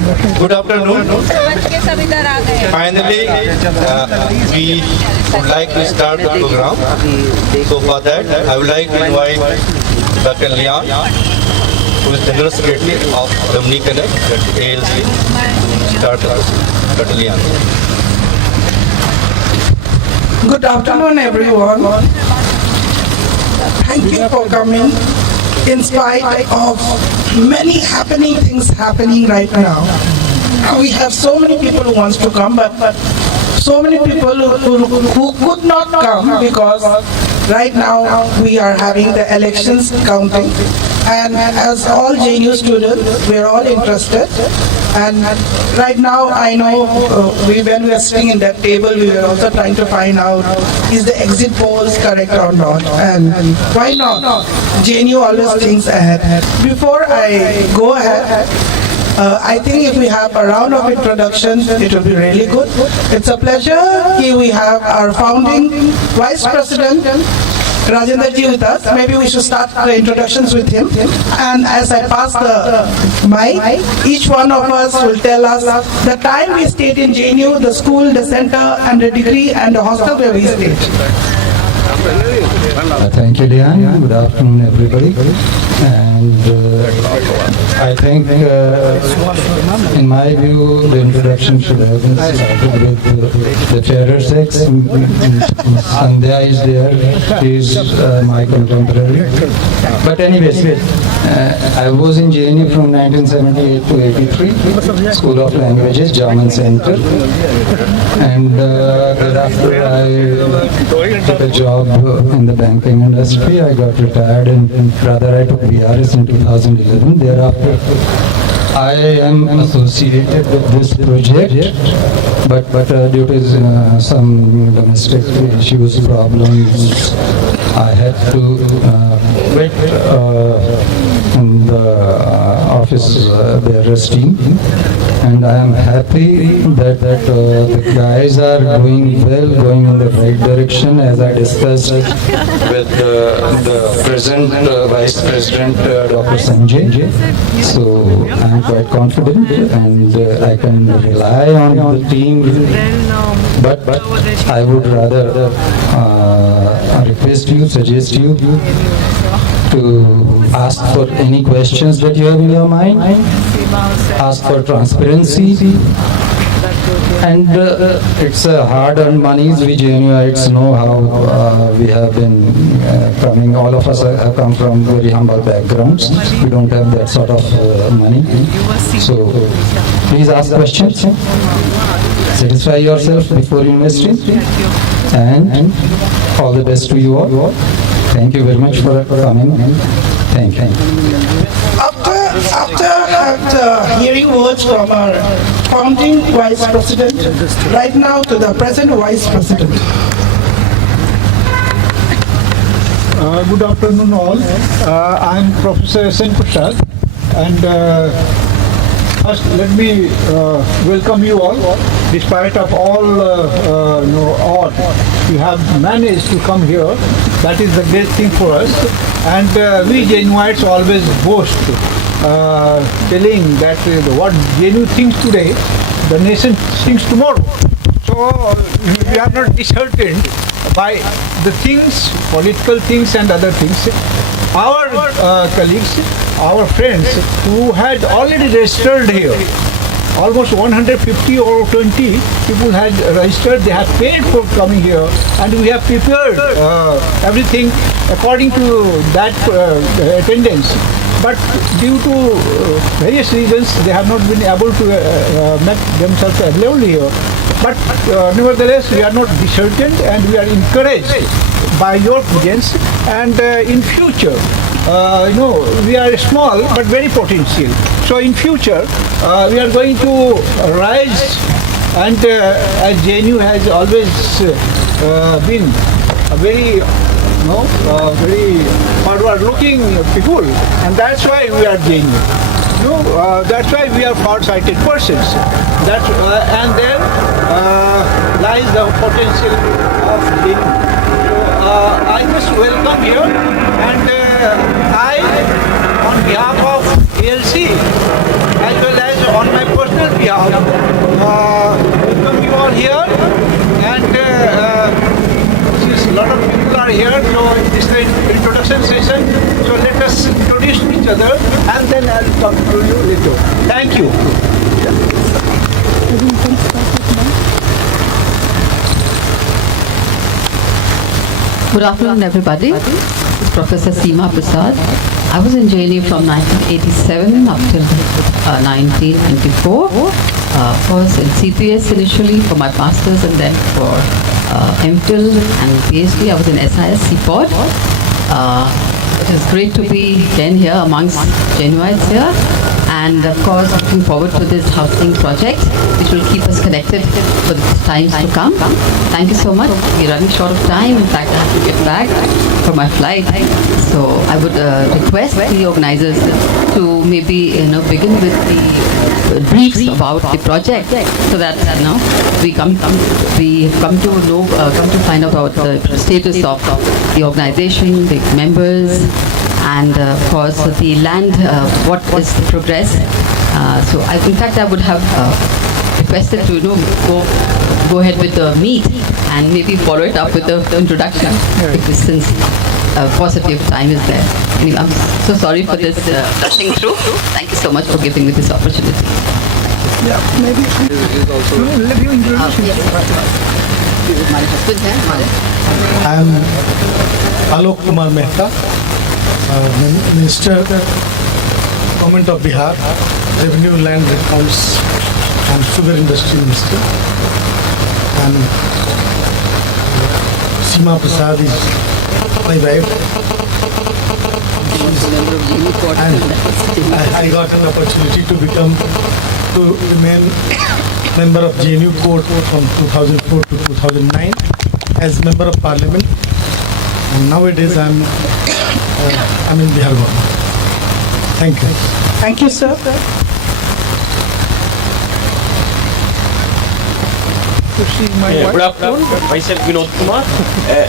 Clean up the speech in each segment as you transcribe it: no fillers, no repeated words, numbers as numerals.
Good afternoon. Finally, we would like to start the program. So for that, I would like to invite Dr. Lian, who is the General Secretary of Dominic Connect, ALC, to start the program. Dr. Lian. Good afternoon, everyone. Thank you for coming. In spite of many happening things happening right now, we have so many people who wants to come, but so many people who could not come because right now we are having the elections counting, and as all JNU students, we are all interested. And right now, I know when we are sitting in that table, we were also trying to find out, is the exit polls correct or not? And why not? JNU always thinks ahead. Before I go ahead, I think if we have a round of introductions, it will be really good. It's a pleasure. Here we have our founding Vice President, Rajendra ji with us. Maybe we should start the introductions with him. And as I pass the mic, each one of us will tell us the time we stayed in JNU, the school, the center, and the degree, and the hostel where we stayed. Thank you, Lian. Good afternoon, everybody. And I think, in my view, the introduction should have been started with the fairer sex. Sandhya is there. She is my contemporary. But anyways, I was in JNU from 1978 to 83, School of Languages, German Center. And thereafter, I took a job in the banking industry. I got retired and rather I took BRS in 2011. Thereafter, I am associated with this project, but due to some domestic issues, problems, I had to quit in the office bearers team. And I am happy that the guys are doing well, going in the right direction, as I discussed with the present Vice President, Dr. Sanjay. So I am quite confident and I can rely on the team. But I would rather request you, suggest you to ask for any questions that you have in your mind, ask for transparency, and it's hard-earned monies. We JNUites know how we have been coming. All of us have come from very humble backgrounds. We don't have that sort of money. So please ask questions. Satisfy yourself before investing, and all the best to you all. Thank you very much for coming. Thank you. After hearing words from our founding Vice President, right now to the present Vice President. Good afternoon all. I am Professor S.N. Prasad, and first let me welcome you all. Despite of all odd, you have managed to come here. That is the great thing for us. And we JNUites always boast, telling that what JNU thinks today, the nation thinks tomorrow. So we are not disheartened by the things, political things and other things. Our colleagues, our friends who had already registered here, almost 150 or 20 people had registered. They have paid for coming here, and we have prepared everything according to that attendance. But due to various reasons, they have not been able to make themselves available here. But nevertheless, we are not disheartened, and we are encouraged by your presence. And in future, we are small but very potential. So in future, we are going to rise, and as JNU has always been a very very forward-looking people, and that's why we are JNU. That's why we are far-sighted persons. And there lies the potential of JNU. I just welcome here, and I, on behalf of ALC, as well as on my personal Welcome you all here, and since a lot of people are here, so this is the introduction session. So let us introduce each other, and then I'll talk to you later. Thank you. Good afternoon, everybody. This is Professor Seema Prasad. I was in JNU from 1987 up till 1994. Of course, in CPS initially for my master's, and then for MPhil and PhD, I was in SIS CPOD. It is great to be again here amongst Genuites here, and of course looking forward to this housing project which will keep us connected for the times to come. Thank you so much. We're running short of time. In fact, I have to get back for my flight. So I would request the organizers to maybe begin with the briefs about the project, so that we come to find out about the status of the organization, the members, and of course the land, what is the progress. So in fact I would have requested to go ahead with the meet and maybe follow it up with the introduction, because since paucity of time is there. Anyway, I'm so sorry for this rushing through. Thank you so much for giving me this opportunity. Yeah, maybe. Let you introduce My husband here. I am Alok Kumar Mehta, Minister, Government of Bihar, Revenue, Land Accounts and Sugar Industry Minister. And Seema Prasad is my wife. And I got an opportunity to remain member of JNU Court from 2004 to 2009 as member of Parliament. And nowadays I'm in Bihar government. Thank you. Thank you, sir. Good afternoon. Myself Vinod Kumar.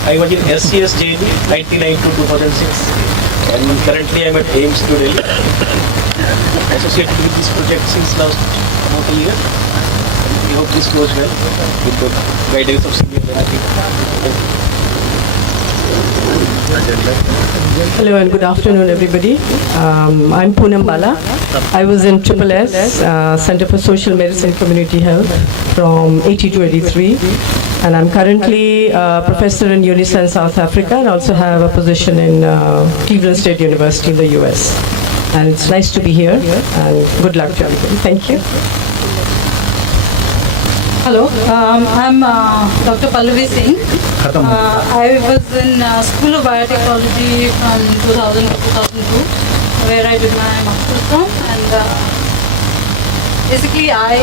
I was in SCS JNU 1999 to 2006, and currently I'm at AIMS New Delhi, associated with this project since last about a year. We hope this goes well with the guidance of senior management. Hello and good afternoon, everybody. I'm Poonam Bala. I was in SSS, Center for Social Medicine Community Health, from 80 to 83. And I'm currently a professor in UNICEF South Africa, and also have a position in Cleveland State University in the US. And it's nice to be here, and good luck to everybody. Thank you. Hello, I'm Dr. Pallavi Singh. I was in School of Biotechnology from 2000 to 2002, where I did my master's from, and basically I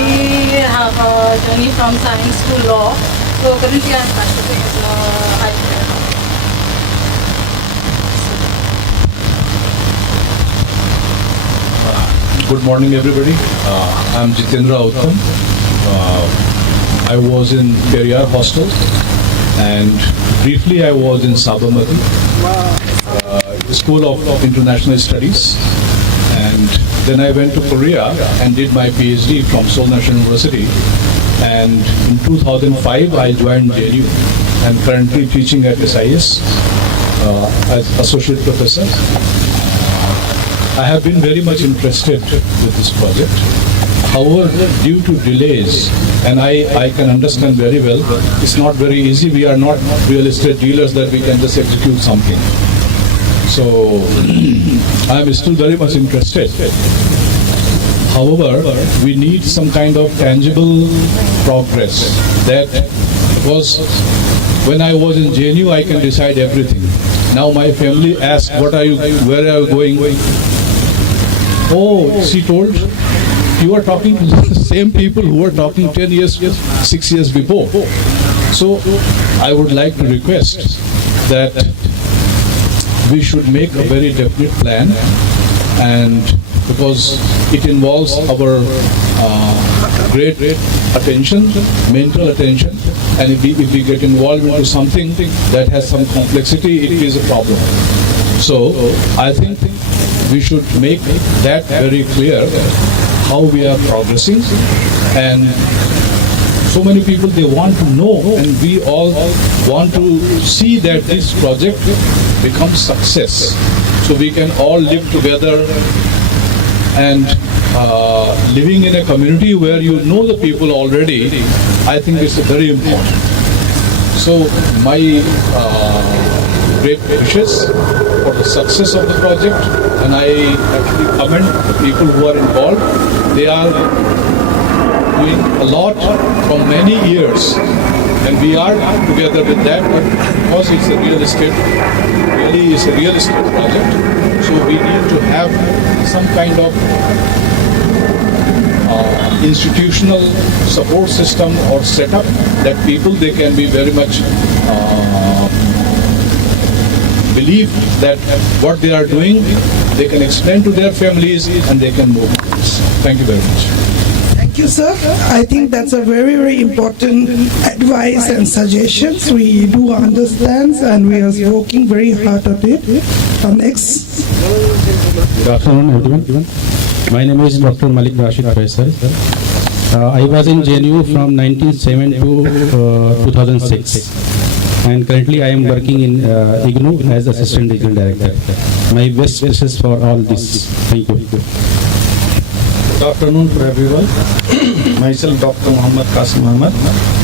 have a journey from science to law, so currently I'm practicing as a high lawyer. Good morning, everybody. I'm Jitendra Uttam. I was in Periyar Hostel, and briefly I was in Sabarmati, School of International Studies, and then I went to Korea and did my PhD from Seoul National University, and in 2005 I joined JNU and currently teaching at SIS as Associate Professor. I have been very much interested with this project. However, due to delays, and I can understand very well, it's not very easy. We are not real estate dealers that we can just execute something. So I am still very much interested. However, we need some kind of tangible progress. That was, when I was in JNU, I can decide everything. Now my family asks, where are you going? Oh, she told, you are talking to the same people who were talking 10 years, 6 years before. So I would like to request that we should make a very definite plan, and because it involves our great attention, mental attention, and if we get involved into something that has some complexity, it is a problem. So I think we should make that very clear, how we are progressing, and so many people, they want to know, and we all want to see that this project becomes success, so we can all live together and living in a community where you know the people already. I think it's very important. So my great wishes for the success of the project, and I actually commend the people who are involved. They are doing a lot for many years, and we are together with that, but because it's a real estate, really is a real estate project, so we need to have some kind of institutional support system or setup that people, they can be very much believe that what they are doing, they can explain to their families and they can move. Thank you very much. Thank you, sir. I think that's a very, very important advice and suggestions. We do understand and we are working very hard at it. Next. Good afternoon, everyone. My name is Dr. Malik Rashid Faisal. I was in JNU from 1907 to 2006. And currently I am working in IGNOU as Assistant Regional Director. My best wishes for all this. Thank you. Good afternoon to everyone. Myself Dr. Muhammad Qasim Ahmad.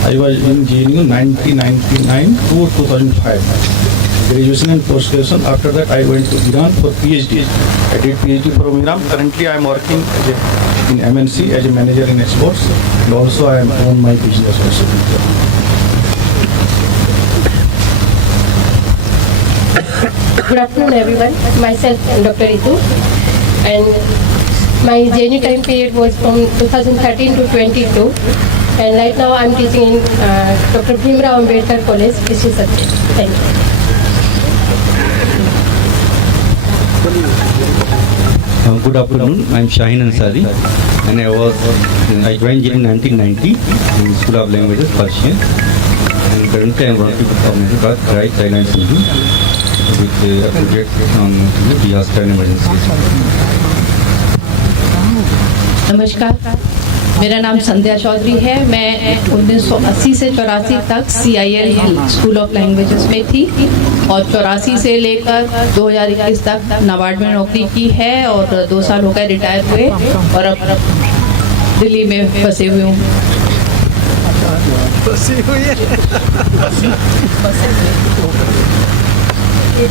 I was in JNU 1999 to 2005. Graduation and post-graduation. After that I went to Iran for PhD. I did PhD from Iran. Currently I am working in MNC as a manager in exports, and also I own my business also. Good afternoon, everyone. Myself, Dr. Ritu, and my JNU time period was from 2013 to 22, and right now I'm teaching in Dr. Bhimrao Ambedkar College, History subject. Thank you. Good afternoon. I'm Shaheen Ansari, and I joined in 1990 in School of Languages, Persian, and currently I'm working with organization called Right Thailand Sindhu, with a project on disaster and emergency. नमस्कार, मेरा नाम संध्या चौधरी है। मैं 1980 से 84 तक CIL school of languages में थी और 84 से लेकर 2021 तक नाबार्ड में नौकरी की है और 2 साल हो गए रिटायर हुए और अब दिल्ली में फंसे हुए हूँ।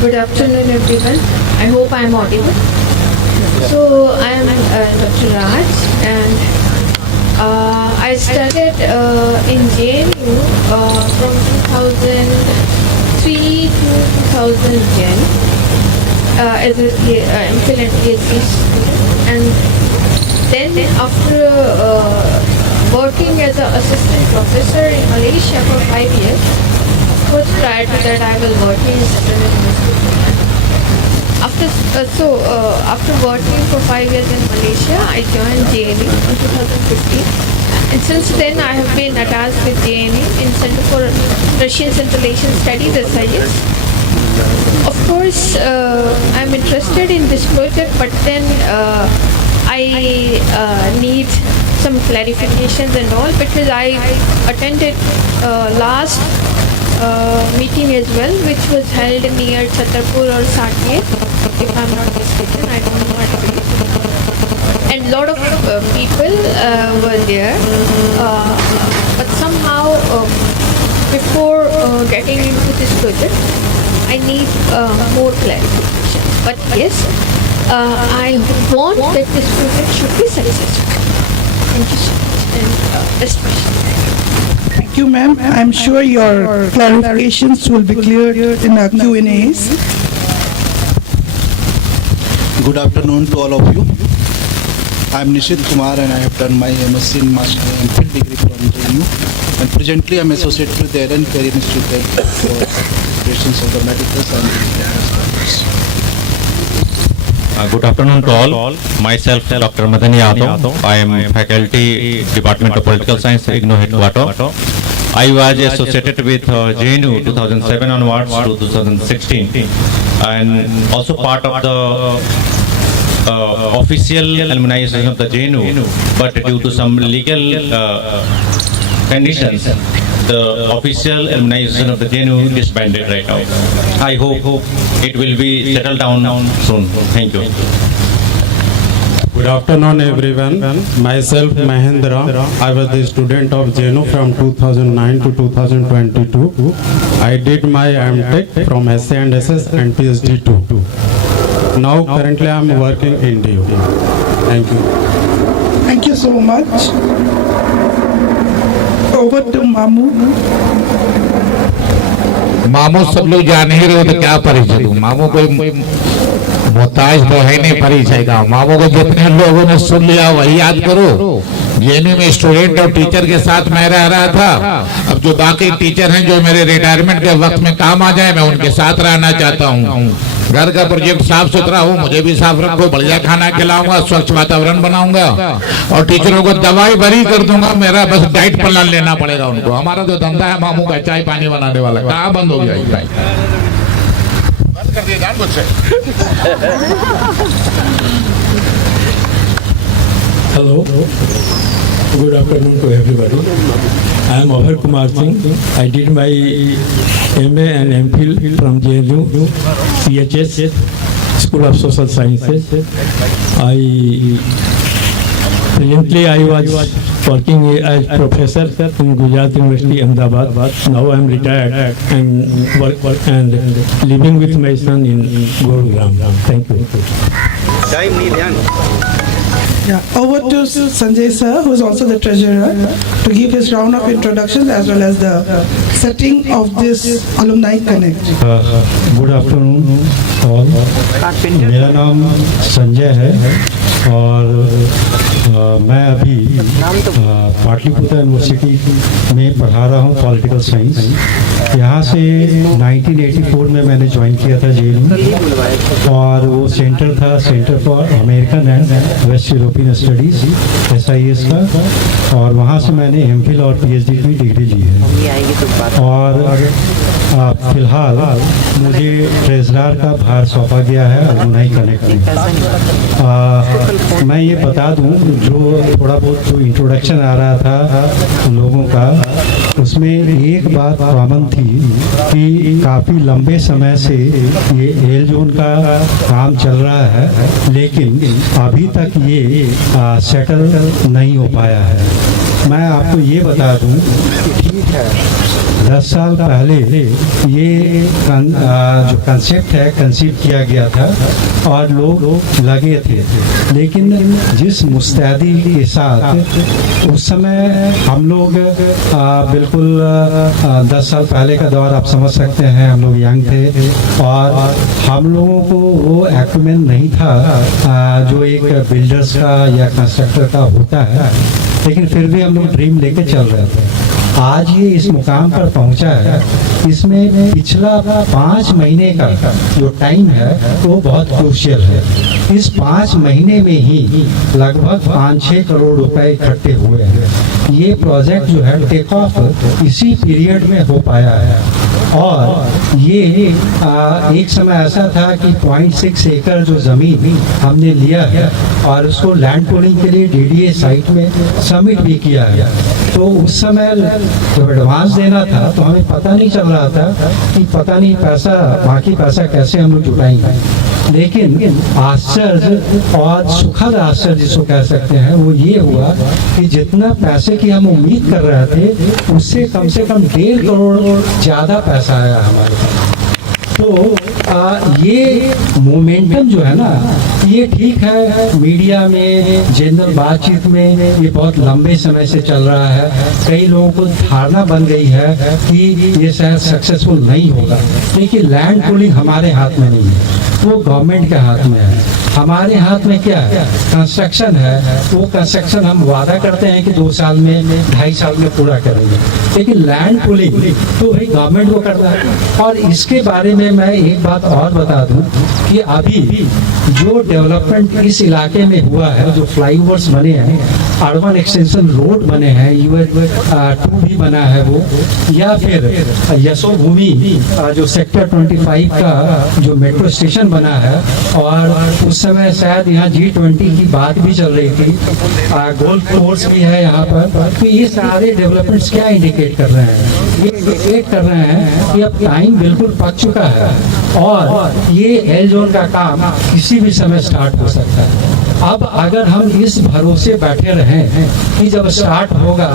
Good afternoon, everyone. I hope I am audible. So I am Dr. Raj, and I started in JNU from 2003 to 2010 as a MPhil and PhD student, and then after working as an assistant professor in Malaysia for 5 years. Of course, prior to that, I was working in Central University. After working for 5 years in Malaysia, I joined JNU in 2015. And since then, I have been attached with JNU in Center for Russian Central Asian Studies, SIS. Of course, I'm interested in this project, but then I need some clarifications and all, because I attended last meeting as well, which was held near Chhatarpur or Saket, if I'm not mistaken. I don't know actually. And a lot of people were there, but somehow before getting into this project, I need more clarification. But yes, I want that this project should be successful. Thank you so much. And best wishes. Thank you, ma'am. I'm sure your clarifications will be cleared in our Q&As. Good afternoon to all of you. I'm Nishit Kumar, and I have done my MSc in Master and MPhil degree from JNU. And presently I'm associated with the Ellen Perry Institute for operations of the medical and Good afternoon to all. Myself, Dr. Madan Yadav. I am faculty, Department of Political Science, IGNOU headquarters. I was associated with JNU 2007 onwards to 2016, and also part of the official alumni association of the JNU, but due to some legal conditions, the official alumni association of the JNU is disbanded right now. I hope it will be settled down soon. Thank you. Good afternoon, everyone. Myself, Mahendra. I was the student of JNU from 2009 to 2022. I did my MTech from SA and SS and PhD too. Now, currently, I am working in DU. Thank you. Thank you so much. Over to Mamu. मामू सब लोग जान ही रहे हो तो क्या परिचय दूं? मामू कोई मोहताज तो है नहीं परिचय का। मामू को जितने लोगों ने सुन लिया वही याद करो। जेएनयू में स्टूडेंट और टीचर के साथ मैं रह रहा था। अब जो बाकी टीचर हैं जो मेरे रिटायरमेंट के वक्त में काम आ जाए, मैं उनके साथ रहना चाहता हूँ। घर का प्रोजेक्ट साफ सुथरा हो, मुझे भी साफ रखो, बढ़िया खाना खिलाऊंगा, स्वच्छ वातावरण बनाऊंगा और टीचरों को दवाई भरी कर दूंगा। मेरा बस डाइट प्लान लेना पड़ेगा उनको। हमारा जो धंधा है मामू का चाय पानी बनाने वाला, कहाँ बंद हो गया ये भाई? बंद कर दिया जानबूझ से। Hello, good afternoon to everybody. I am Abhar Kumar Singh. I did my MA and MPhil from JNU, CHS, School of Social Sciences. Presently I was working as professor in Gujarat University, Ahmedabad. Now I am retired and work and living with my son in Gurugram. Thank you. Yeah, over to Sanjay sir, who is also the treasurer, to give his round of introduction as well as the setting of this Alumni Connect. Good afternoon all. मेरा नाम संजय है और मैं अभी Pataliputra university में पढ़ा रहा हूँ पॉलिटिकल साइंस। यहाँ से 1984 में मैंने ज्वाइन किया था जेएनयू और वो सेंटर था centre for American and waste European studies SIS का, और वहाँ से मैंने एमफिल और पीएचडी की डिग्री ली है। और फिलहाल मुझे ट्रेजरर का भार सौंपा गया है अलुमनाई कनेक्ट में। मैं ये बता दूं, जो थोड़ा बहुत जो इंट्रोडक्शन आ रहा था लोगों का, उसमें एक बात कॉमन थी कि काफ़ी लंबे समय से ये एल जोन का काम चल रहा है, लेकिन अभी तक ये सेटल नहीं हो पाया है। मैं आपको ये बता दूं, ठीक है 10 साल पहले ये जो कंसेप्ट है कंसीव किया गया था और लोग लगे थे, लेकिन जिस मुस्तैदी के साथ उस समय हम लोग बिल्कुल 10 साल पहले का दौर आप समझ सकते हैं, हम लोग यंग थे और हम लोगों को वो एक्विपमेंट नहीं था जो एक बिल्डर्स का या कंस्ट्रक्टर का होता है, लेकिन फिर भी हम लोग ड्रीम लेके चल रहे थे। आज ये इस मुकाम पर पहुंचा है, इसमें पिछला 5 महीने का जो टाइम है वो बहुत क्रूशियल है। इस 5 महीने में ही लगभग 5-6 करोड़ रुपए इकट्ठे हुए हैं। ये प्रोजेक्ट जो है टेक ऑफ इसी पीरियड में हो पाया है। और ये एक समय ऐसा था कि 0.6 एकड़ जो ज़मीन हमने लिया है और उसको लैंड पूलिंग के लिए DDA साइट में सबमिट भी किया है। तो उस समय जब एडवांस देना था तो हमें पता नहीं चल रहा था कि पता नहीं पैसा बाकी पैसा कैसे हम लोग जुटाएंगे, लेकिन आश्चर्य और सुखद आश्चर्य जिसको कह सकते हैं वो ये हुआ कि जितना पैसे की हम उम्मीद कर रहे थे उससे कम से कम 1.5 करोड़ ज़्यादा पैसा आया हमारे पास। तो ये मोमेंटम जो है ना, ये ठीक है, मीडिया में जनरल बातचीत में ये बहुत लंबे समय से चल रहा है। कई लोगों को धारणा बन गई है कि ये शायद सक्सेसफुल नहीं होगा, लेकिन लैंड पूलिंग हमारे हाथ में नहीं है, वो गवर्नमेंट के हाथ में है। हमारे हाथ में क्या है? कंस्ट्रक्शन है। वो कंस्ट्रक्शन हम वादा करते हैं कि 2 साल में 2.5 साल में पूरा करेंगे, लेकिन लैंड पूलिंग तो भाई गवर्नमेंट को करना है। और इसके बारे में मैं एक बात और बता दूं कि अभी जो डेवलपमेंट इस इलाके में हुआ है, जो फ्लाईओवर्स बने हैं, अर्बन एक्सटेंशन रोड बने हैं, UH2 भी बना है वो, या फिर यशोभूमि जो सेक्टर 25 का जो मेट्रो स्टेशन बना है, और उस समय शायद यहाँ G20 की बात भी चल रही थी, गोल्फ कोर्स भी है यहाँ पर। तो ये सारे डेवलपमेंट्स क्या इंडिकेट कर रहे हैं? ये इंडिकेट कर रहे हैं कि अब टाइम बिल्कुल पक चुका है और ये एल जोन का काम किसी भी समय स्टार्ट हो सकता है। अब अगर हम इस भरोसे बैठे रहें कि जब स्टार्ट होगा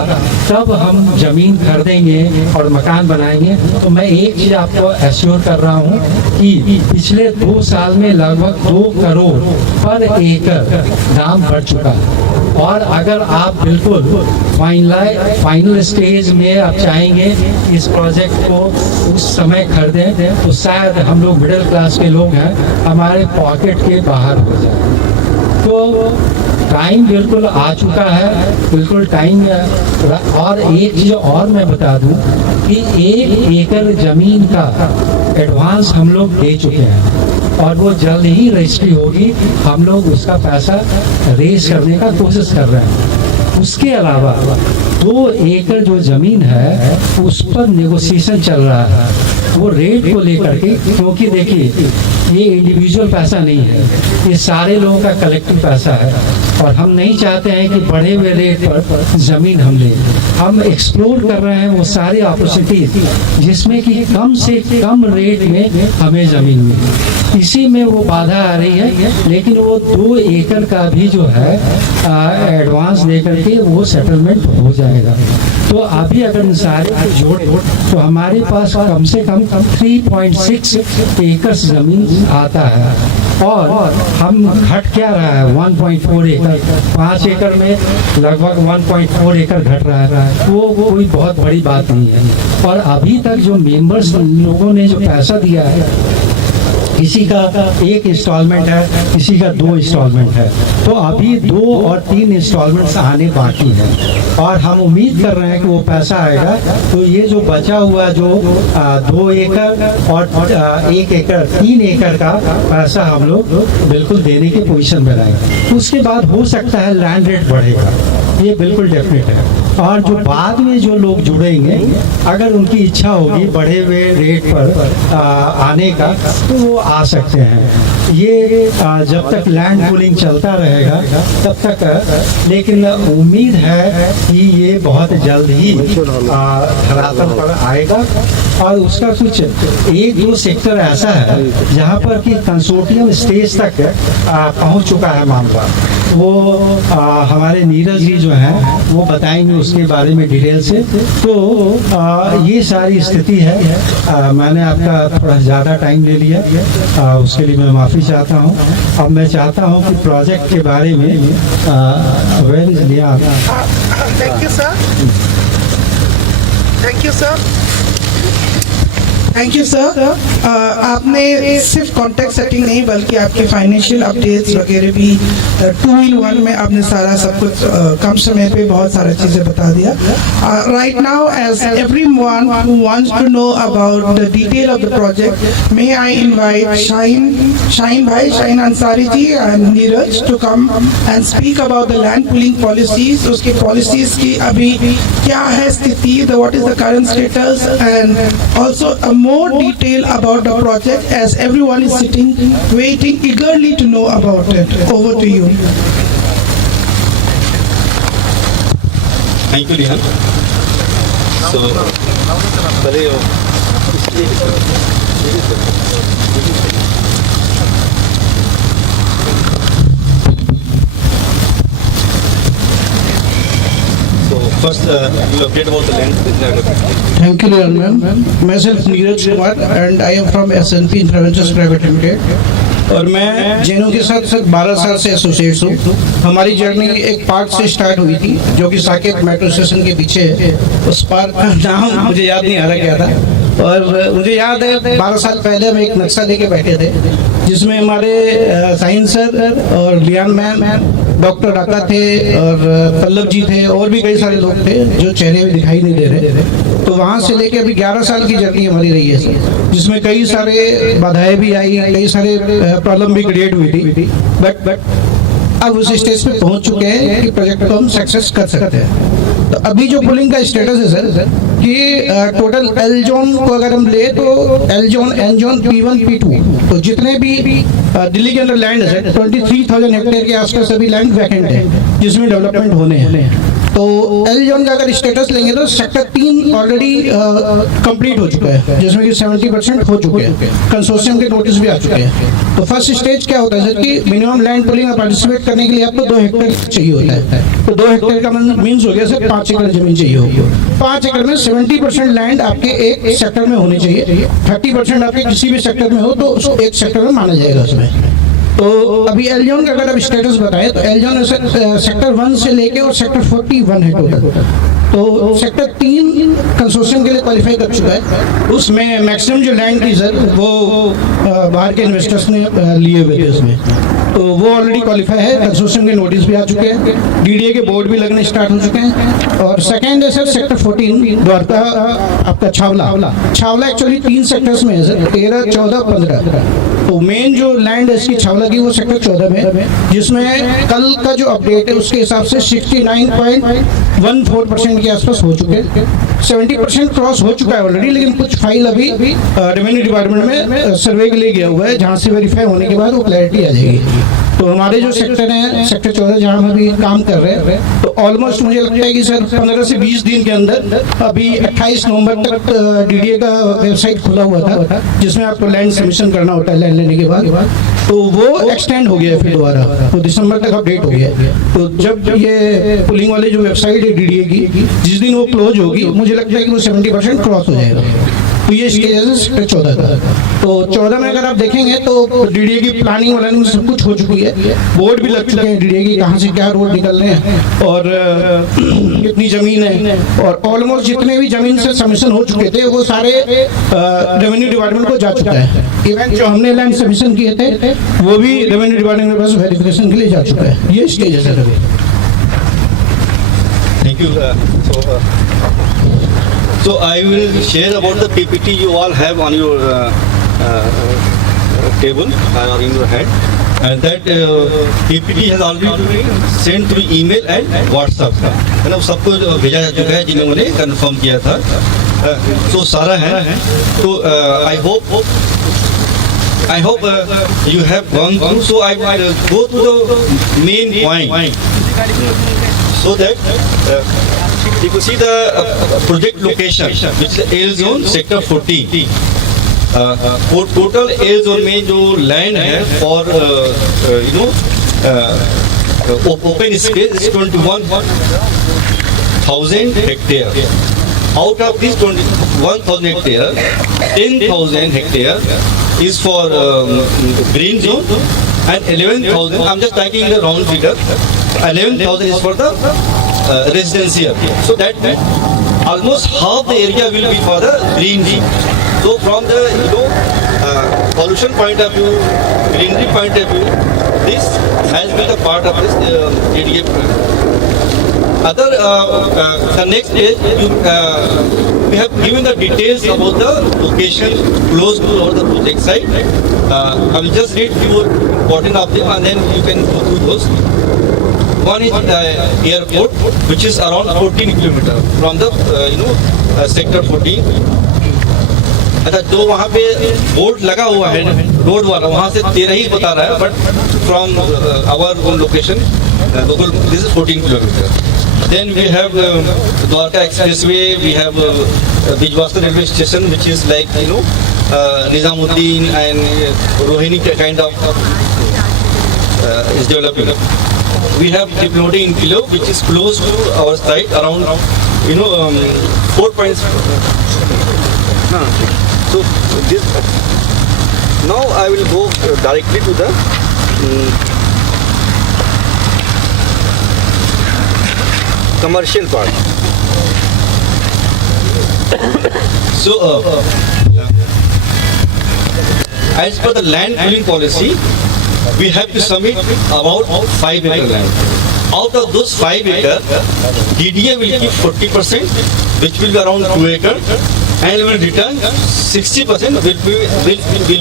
तब हम जमीन खरीदेंगे और मकान बनाएंगे, तो मैं एक चीज आपको एश्योर कर रहा हूँ कि पिछले 2 साल में लगभग 2 करोड़ पर एकड़ दाम बढ़ चुका है। और अगर आप बिल्कुल फाइनल स्टेज में आप चाहेंगे इस प्रोजेक्ट को उस समय खरीदें, तो शायद हम लोग मिडिल क्लास के लोग हैं, हमारे पॉकेट के बाहर हो जाए। तो टाइम बिल्कुल आ चुका है, बिल्कुल टाइम। और एक चीज और मैं बता दूं कि 1 एकड़ जमीन का एडवांस हम लोग दे चुके हैं और वो जल्द ही रजिस्ट्री होगी। हम लोग उसका पैसा रेज करने का कोशिश कर रहे हैं। उसके अलावा 2 एकड़ जो जमीन है उस पर नेगोशिएशन चल रहा है, वो रेट को लेकर के, क्योंकि देखिए ये इंडिविजुअल पैसा नहीं है, ये सारे लोगों का कलेक्टिव पैसा है और हम नहीं चाहते हैं कि बढ़े हुए रेट पर जमीन हम लें। हम एक्सप्लोर कर रहे हैं वो सारी अपॉर्चुनिटी जिसमें कि कम से कम रेट में हमें जमीन मिले। इसी में वो बाधा आ रही है, लेकिन वो 2 एकड़ का भी जो है एडवांस दे करके वो सेटलमेंट हो जाएगा। तो अभी अगर सारे को जोड़े तो हमारे पास कम से कम 3.6 एकड़ जमीन आता है और हम घट क्या रहा है 1.4 एकड़, 5 एकड़ में लगभग 1.4 एकड़ घट रहा है। वो कोई बहुत बड़ी बात नहीं है। और अभी तक जो मेंबर्स लोगों ने जो पैसा दिया है, किसी का 1 इंस्टॉलमेंट है, किसी का 2 इंस्टॉलमेंट है, तो अभी 2 और 3 इंस्टॉलमेंट्स आने बाकी हैं और हम उम्मीद कर रहे हैं कि वो पैसा आएगा। तो ये जो बचा हुआ जो 2 एकड़ और 1 एकड़ 3 एकड़ का पैसा हम लोग बिल्कुल देने की पोजीशन में रहेंगे। उसके बाद हो सकता है लैंड रेट बढ़ेगा, ये बिल्कुल डेफिनेट है। और जो बाद में जो लोग जुड़ेंगे, अगर उनकी इच्छा होगी बढ़े हुए रेट पर आने का, तो वो आ सकते हैं। ये जब तक लैंड पूलिंग चलता रहेगा तब तक, लेकिन उम्मीद है कि ये बहुत जल्द ही धरातल पर आएगा। और उसका कुछ 1-2 सेक्टर ऐसा है जहाँ पर कि कंसोर्टियम स्टेज तक पहुँच चुका है मामला। वो हमारे नीरज जी जो हैं वो बताएंगे उसके बारे में डिटेल से। तो ये सारी स्थिति है। मैंने आपका थोड़ा ज़्यादा टाइम ले लिया, उसके लिए मैं माफ़ी चाहता हूँ। अब मैं चाहता हूँ कि प्रोजेक्ट के बारे में वेर इज लिया। Thank you sir, thank you sir, thank you sir. आपने सिर्फ कॉन्टेक्ट सेटिंग नहीं बल्कि आपके फाइनेंशियल अपडेट्स वगैरह भी 2 in 1 में आपने सारा सब कुछ कम समय पे बहुत सारी चीज़ें बता दिया। Right now as everyone who wants to know about the detail of the project, may I invite Shaheen Ansari ji and Neeraj to come and speak about the land pooling policies. उसकी पॉलिसीज की अभी क्या है स्थिति, what is the current status, and also more detail about the project as everyone is sitting waiting eagerly to know about it. Over to you. Thank you, Lihan. So, first, you update about the land. Thank you, Lihan. Myself Neeraj Kumar and I am from SNP Interventions Private Limited. और मैं जेनू के साथ 12 साल से associates हूँ। हमारी journey एक park से स्टार्ट हुई थी जो कि साकेत मेट्रो स्टेशन के पीछे है। उस पार्क का नाम मुझे याद नहीं आ रहा क्या था, और मुझे याद है 12 साल पहले हम एक नक्शा लेके बैठे थे जिसमें हमारे साहिन सर और लियान मैम डॉक्टर राका थे और पल्लव जी थे और भी कई सारे लोग थे जो चेहरे भी दिखाई नहीं दे रहे। तो वहाँ से लेके अभी 11 साल की जर्नी हमारी रही है सर, जिसमें कई सारे बाधाएं भी आई, कई सारे प्रॉब्लम भी क्रिएट हुई थी, बट अब उस स्टेज पे पहुंच चुके हैं कि प्रोजेक्ट को हम सक्सेस कर सकते हैं। तो अभी जो पुलिंग का स्टेटस है सर कि टोटल एल जोन को अगर हम ले तो L zone, N zone, P1, P2, तो जितने भी दिल्ली के अंदर लैंड है सर 23,000 हेक्टेयर के आसपास अभी लैंड वैकेंट है जिसमें डेवलपमेंट होने हैं। तो एल जोन का अगर स्टेटस लेंगे तो सेक्टर 3 ऑलरेडी कंप्लीट हो चुका है, जिसमें कि 70% हो चुके हैं, कंसोर्शियम के नोटिस भी आ चुके हैं। तो फर्स्ट स्टेज क्या होता है सर कि मिनिमम लैंड पुलिंग में पार्टिसिपेट करने के लिए आपको 2 हेक्टेयर चाहिए होता है। तो 2 हेक्टेयर का मीन्स हो गया सर 5 एकड़ जमीन चाहिए होगी। 5 एकड़ में 70% लैंड आपके एक सेक्टर में होनी चाहिए, 30% आपके किसी भी सेक्टर में हो तो उसको एक सेक्टर में माना जाएगा उसमें। तो अभी एल जोन का अगर आप स्टेटस बताएं तो एल जोन सेक्टर 1 से लेके और सेक्टर 41 है टोटल। तो सेक्टर 3 कंसोर्शियम के लिए क्वालिफाई कर चुका है। उसमें मैक्सिमम जो लैंड थी सर वो बाहर के इन्वेस्टर्स ने लिए हुए थे उसमें, तो वो ऑलरेडी क्वालिफाई है, कंसोर्शियम के नोटिस भी आ चुके हैं, डीडीए के बोर्ड भी लगने स्टार्ट हो चुके हैं। और सेकेंड है सर सेक्टर 14 द्वारका आपका छावला एक्चुअली 3 सेक्टर्स में है सर, 13, 14, 15। तो मेन जो लैंड है इसकी छावला की वो सेक्टर 14 में, जिसमें कल का जो अपडेट है उसके हिसाब से 69.14% के आसपास हो चुके हैं। 70% क्रॉस हो चुका है ऑलरेडी, लेकिन कुछ फाइल अभी रेवेन्यू डिपार्टमेंट में सर्वे के लिए गया हुआ है, जहाँ से वेरीफाई होने के बाद वो क्लैरिटी आ जाएगी। तो हमारे जो सेक्टर है सेक्टर 14 जहाँ हम अभी काम कर रहे हैं, तो ऑलमोस्ट मुझे लगता है कि सर 15 से 20 दिन के अंदर अभी 28 नवंबर तक डीडीए का वेबसाइट खुला हुआ था, जिसमें आपको लैंड सबमिशन करना होता है लैंड लेने के बाद। तो वो एक्सटेंड हो गया है फिर दोबारा, तो दिसंबर तक अपडेट हो गया है। तो जब ये पुलिंग वाले जो वेबसाइट है डीडीए की, जिस दिन वो क्लोज होगी मुझे लगता है कि वो 70% क्रॉस हो जाएगा। तो ये स्टेज है सेक्टर 14 का। तो 14 में अगर आप देखेंगे तो डीडीए की प्लानिंग वालानिंग सब कुछ हो चुकी है, बोर्ड भी लग चुके हैं डीडीए की, कहाँ से क्या रोड निकल रहे हैं और कितनी जमीन है, और ऑलमोस्ट जितने भी जमीन से सबमिशन हो चुके थे वो सारे रेवेन्यू डिपार्टमेंट को जा चुका है। इवन जो हमने लैंड सबमिशन किए थे वो भी रेवेन्यू डिपार्टमेंट के पास वेरिफिकेशन के लिए जा चुका है। ये स्टेज है सर अभी। Thank you. So I will share about the PPT you all have on your table or in your hand, and that PPT has already been sent through email and WhatsApp. है ना, सबको भेजा जा चुका है जिन्होंने confirm किया था। तो सारा है। तो I hope you have gone through. So I will go to the main point, so that you can see the project location, which is L zone sector 14. Total L zone में जो land है for open space 21,000 hectare. Out of this 21,000 hectare, 10,000 hectare is for green zone and 11,000, I'm just taking the round figure, 11,000 is for the residential. So that almost half the area will be for the green zone. So from the pollution point of view, greenery point of view, this has been a part of this ADA program. The next page, we have given the details about the location close to the project site. I will just read few important of them and then you can go through those. One is airport, which is around 14 kilometers from the sector 14. अच्छा, जो वहाँ पे board लगा हुआ है road वाला, वहाँ से 13 ही बता रहा है, but from our own location this is 14 kilometre. Then we have Dwarka Expressway, we have Bijwastra railway station, which is like Nizamuddin and Rohini kind of is developing. We have Dipnodi in Kilo, which is close to our site, around 4 points. So this now I will go directly to the commercial part. So as per the land pooling policy, we have to submit about 5 acre land. Out of those 5 acre, DDA will keep 40%, which will be around 2 acre, and will return 60% will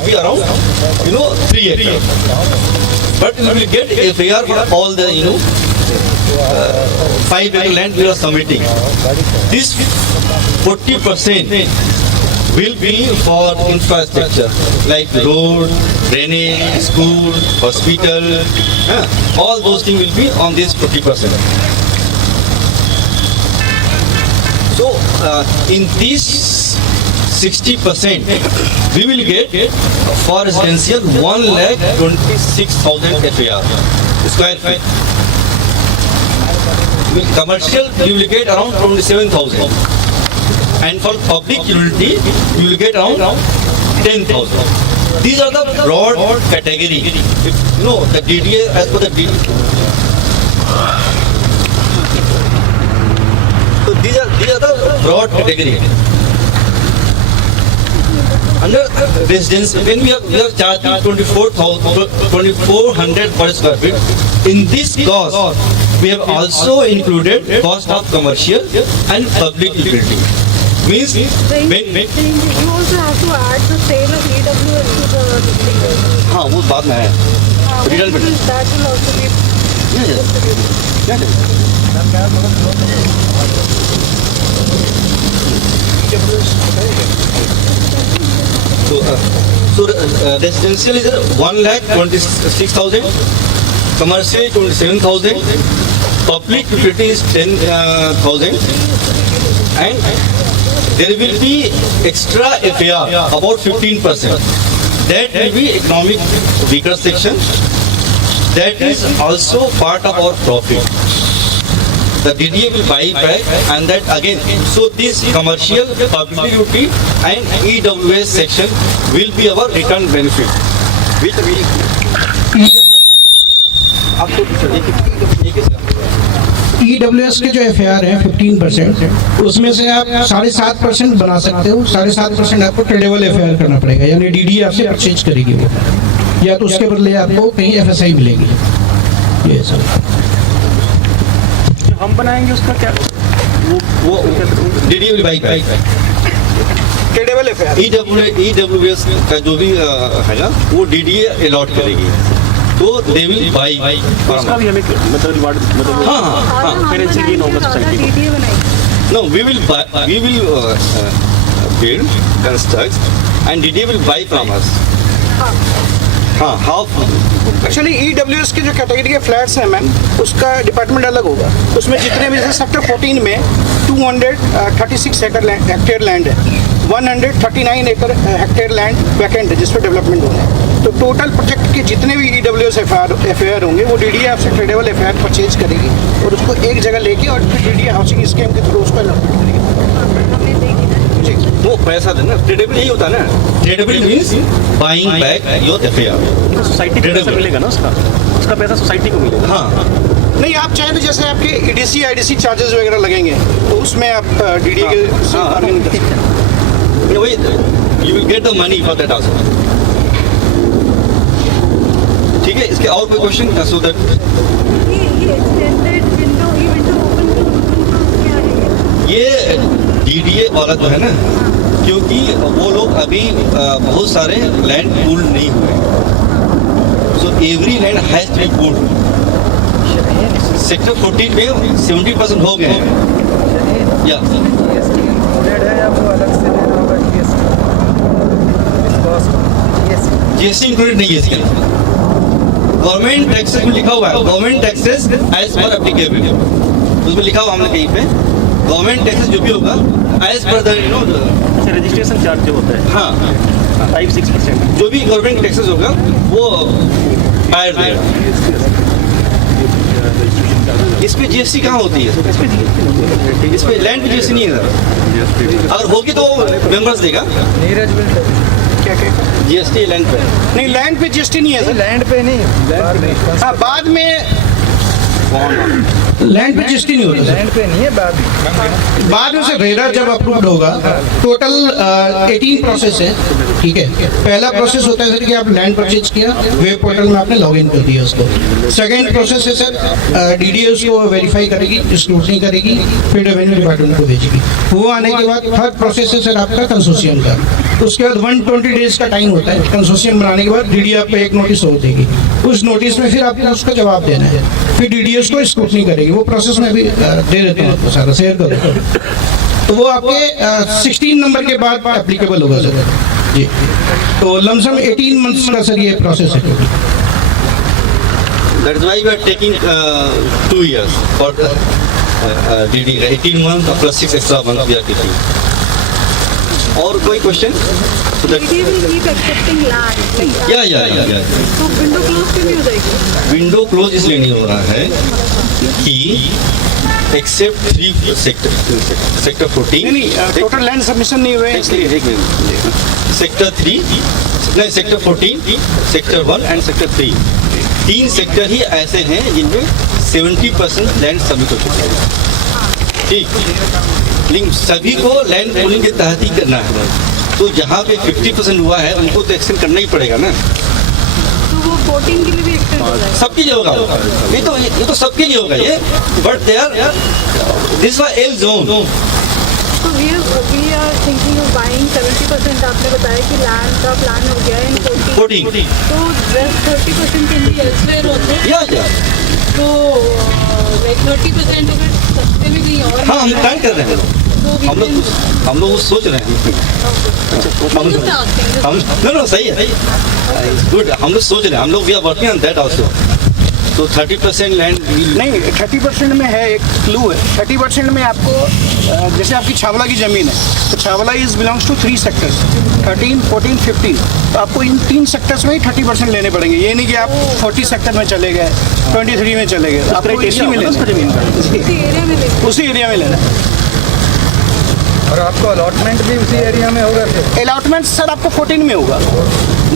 be around 3 acre. But we will get FAR for all the 5 acre land we are submitting. This 40% will be for infrastructure like road, drainage, school, hospital. All those things will be on this 40%. So in this 60%, we will get for residential 1,26,000 FAR square feet. With commercial, you will get around 27,000. And for public utility, you will get around 10,000. These are the broad category. The DDA as per the DDA. So these are the broad category. Under residence, when we are charging 2,400 per square feet, in this cost, we have also included cost of commercial and public utility. Means you also have to add the sale of EWS to the हाँ वो बात में है return में that will also be So residential is 1,26,000, commercial 27,000, public utility is 10,000, and there will be extra FAR about 15%. That will be economic weaker section. That is also part of our profit. The DDA will buy back, and that again. So this commercial, public utility, and EWS section will be our return benefit. Which we EWS के जो FAR है 15%, उसमें से आप 7.5% बना सकते हो। 7.5% आपको ट्रेडेबल FAR करना पड़ेगा, यानी DDA आपसे परचेज करेगी वो, या तो उसके बदले आपको कहीं FSI मिलेगी। ये सब हम बनाएंगे उसका क्या वो DDA will buy back. Tradable FAR EWS का जो भी है ना वो DDA अलॉट करेगी, तो दे विल बाई उसका भी हमें मतलब रिवार्ड मतलब हाँ फाइनेंशियल गेन होगा सोसाइटी को। No, we will build, construct, and DDA will buy from us. हाँ हाफ एक्चुअली EWS के जो कैटेगरी के फ्लैट्स हैं मैम, उसका डिपार्टमेंट अलग होगा। उसमें जितने भी जैसे सेक्टर 14 में 236 हेक्टेयर लैंड है, 139 एकड़ हेक्टेयर लैंड वैकेंट है जिस पर डेवलपमेंट होना है। तो टोटल प्रोजेक्ट के जितने भी EWS FAR होंगे वो DDA आपसे ट्रेडेबल FAR परचेज करेगी और उसको एक जगह लेके और फिर DDA हाउसिंग स्कीम के थ्रू उसको अलॉटमेंट करेगी। वो पैसा देना ट्रेडेबल यही होता है ना। Tradable means buying back your FAR। Society को पैसा मिलेगा ना उसका पैसा सोसाइटी को मिलेगा। हाँ नहीं, आप चाहे तो जैसे आपके EDC IDC चार्जेस वगैरह लगेंगे तो उसमें आप DDA के वही you will get the money for that also. ठीक है, इसके और कोई क्वेश्चन सो दैट ये DDA वाला जो है ना, क्योंकि वो लोग अभी बहुत सारे लैंड पूल नहीं हुए, so every land has to be pooled. Sector 14 में 70% हो गए हैं या GST इंक्लूडेड नहीं है इसके अंदर। गवर्नमेंट टैक्सेस में लिखा हुआ है government taxes as per applicable, उसमें लिखा हुआ हमने कहीं पे गवर्नमेंट टैक्सेस जो भी होगा as per the registration charge जो होता है हाँ 5-6% जो भी गवर्नमेंट टैक्सेस होगा वो हायर देगा। इस पे GST कहाँ होती है? इस पे लैंड पे GST नहीं है सर, अगर होगी तो मेंबर्स देगा। GST लैंड पे नहीं, लैंड पे GST नहीं है सर। लैंड पे नहीं, हाँ बाद में लैंड पे रजिस्ट्री नहीं होता, लैंड पे नहीं है, बाद में से रेरा जब अप्रूव्ड होगा। टोटल 18 प्रोसेस है, ठीक है। पहला प्रोसेस होता है सर कि आप लैंड परचेज किया, वेब पोर्टल में आपने लॉगिन कर दिया उसको। सेकंड प्रोसेस है सर डीडीए उसको वेरीफाई करेगी, स्क्रूटनी करेगी, फिर रेवेन्यू डिपार्टमेंट को भेजेगी। वो आने के बाद थर्ड प्रोसेस है सर आपका कंसोर्शियम का। उसके बाद 120 डेज का टाइम होता है कंसोर्शियम बनाने के बाद। डीडीए आपको एक नोटिस हो देगी, उस नोटिस में फिर आपको उसका जवाब देना है, फिर डीडीए उसको स्क्रूटनी करेगी। वो प्रोसेस में भी दे देता हूँ आपको सारा, शेयर करो। तो वो आपके 16 नंबर के बाद एप्लीकेबल होगा सर जी। तो लमसम 18 मंथ्स का सर ये प्रोसेस है। That is why we are taking 2 years for the DD. 18 months plus 6 extra months we are taking. और कोई question? DD will keep accepting land. या तो विंडो क्लोज क्यों नहीं हो जाएगी? विंडो क्लोज इसलिए नहीं हो रहा है कि एक्सेप्ट 3 सेक्टर 14 नहीं, टोटल लैंड सबमिशन नहीं हुए इसलिए। एक मिनट, सेक्टर 3 नहीं, sector 14, sector 1 and sector 3, 3 sector ही ऐसे हैं जिनमें 70% लैंड सबमिट हो चुके हैं, ठीक। लेकिन सभी को लैंड पूलिंग के तहत ही करना है। तो जहाँ पे 50% हुआ है उनको तो एक्सटेंड करना ही पड़ेगा ना। तो वो 14 के लिए भी एक्सटेंड हो जाएगा? सबके लिए होगा, ये तो सबके लिए होगा ये। But they are this was L zone. तो we are thinking of buying 70%. आपने बताया कि लैंड का प्लान हो गया है 14. तो rest 30% can be elsewhere also. या तो like 30% अगर सस्ते में कहीं और। हाँ, हम प्लान कर रहे हैं, हम लोग सोच रहे हैं। नो सही है, गुड। हम लोग सोच रहे हैं, हम लोग we are working on that also. तो 30% लैंड नहीं, 30% में है एक क्लू है। 30% में आपको जैसे आपकी छावला की ज़मीन है, तो Chhawla is belongs to 3 sectors, 13, 14, 15। तो आपको इन 3 सेक्टर्स में ही 30% लेने पड़ेंगे। ये नहीं कि आप 40 सेक्टर में चले गए, 23 में चले गए। आपको इसी में लेना, उसी एरिया में लेना। और आपको अलॉटमेंट भी उसी एरिया में होगा? अलॉटमेंट सर आपको 14 में होगा,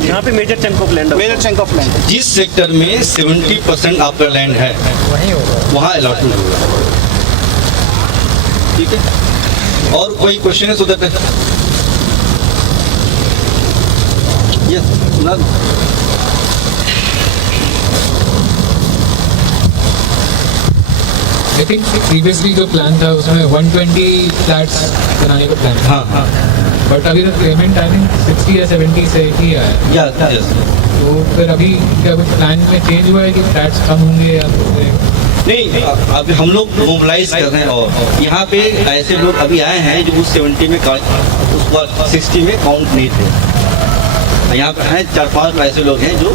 यहाँ पे major chunk of land, major chunk of land. जिस सेक्टर में 70% आपका लैंड है वहीं होगा, वहाँ अलॉटमेंट होगा, ठीक है। और कोई क्वेश्चन है सुधर? यस, सुना। I think previously जो प्लान था उसमें 120 फ्लैट्स बनाने का प्लान था। हाँ। बट अभी तक पेमेंट आई थिंक 60 या 70 से ही आया। या तो फिर अभी क्या कुछ प्लान में चेंज हुआ है कि फ्लैट्स कम होंगे या नहीं? अभी हम लोग मोबिलाइज कर रहे हैं और यहाँ पे ऐसे लोग अभी आए हैं जो उस 70 में उस 60 में काउंट नहीं थे। यहाँ पे हैं 4-5 ऐसे लोग हैं जो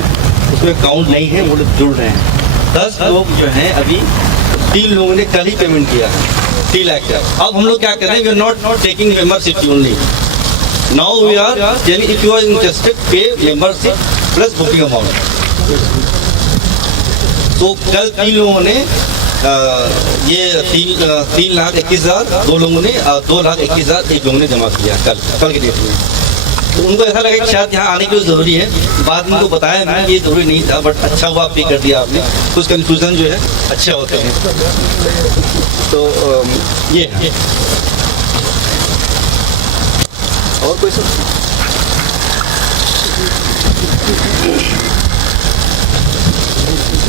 उसमें काउंट नहीं है, वो लोग जुड़ रहे हैं। 10 लोग जो हैं अभी 3 लोगों ने कल ही पेमेंट किया है 3 लाख का। अब हम लोग क्या कर रहे हैं, we are not taking membership only, now we are telling if you are interested pay membership plus booking amount. तो कल 3 लोगों ने ये 3,21,000, 2 लोगों ने 2,21,000 एक लोगों ने जमा किया कल के डेट में। तो उनको ऐसा लगा कि शायद यहाँ आने के लिए ज़रूरी है। बाद में उनको बताया मैंने ये ज़रूरी नहीं था, बट अच्छा हुआ पे कर दिया आपने। कुछ कन्फ्यूज़न जो है अच्छे होते हैं। तो ये है। और कोई सब?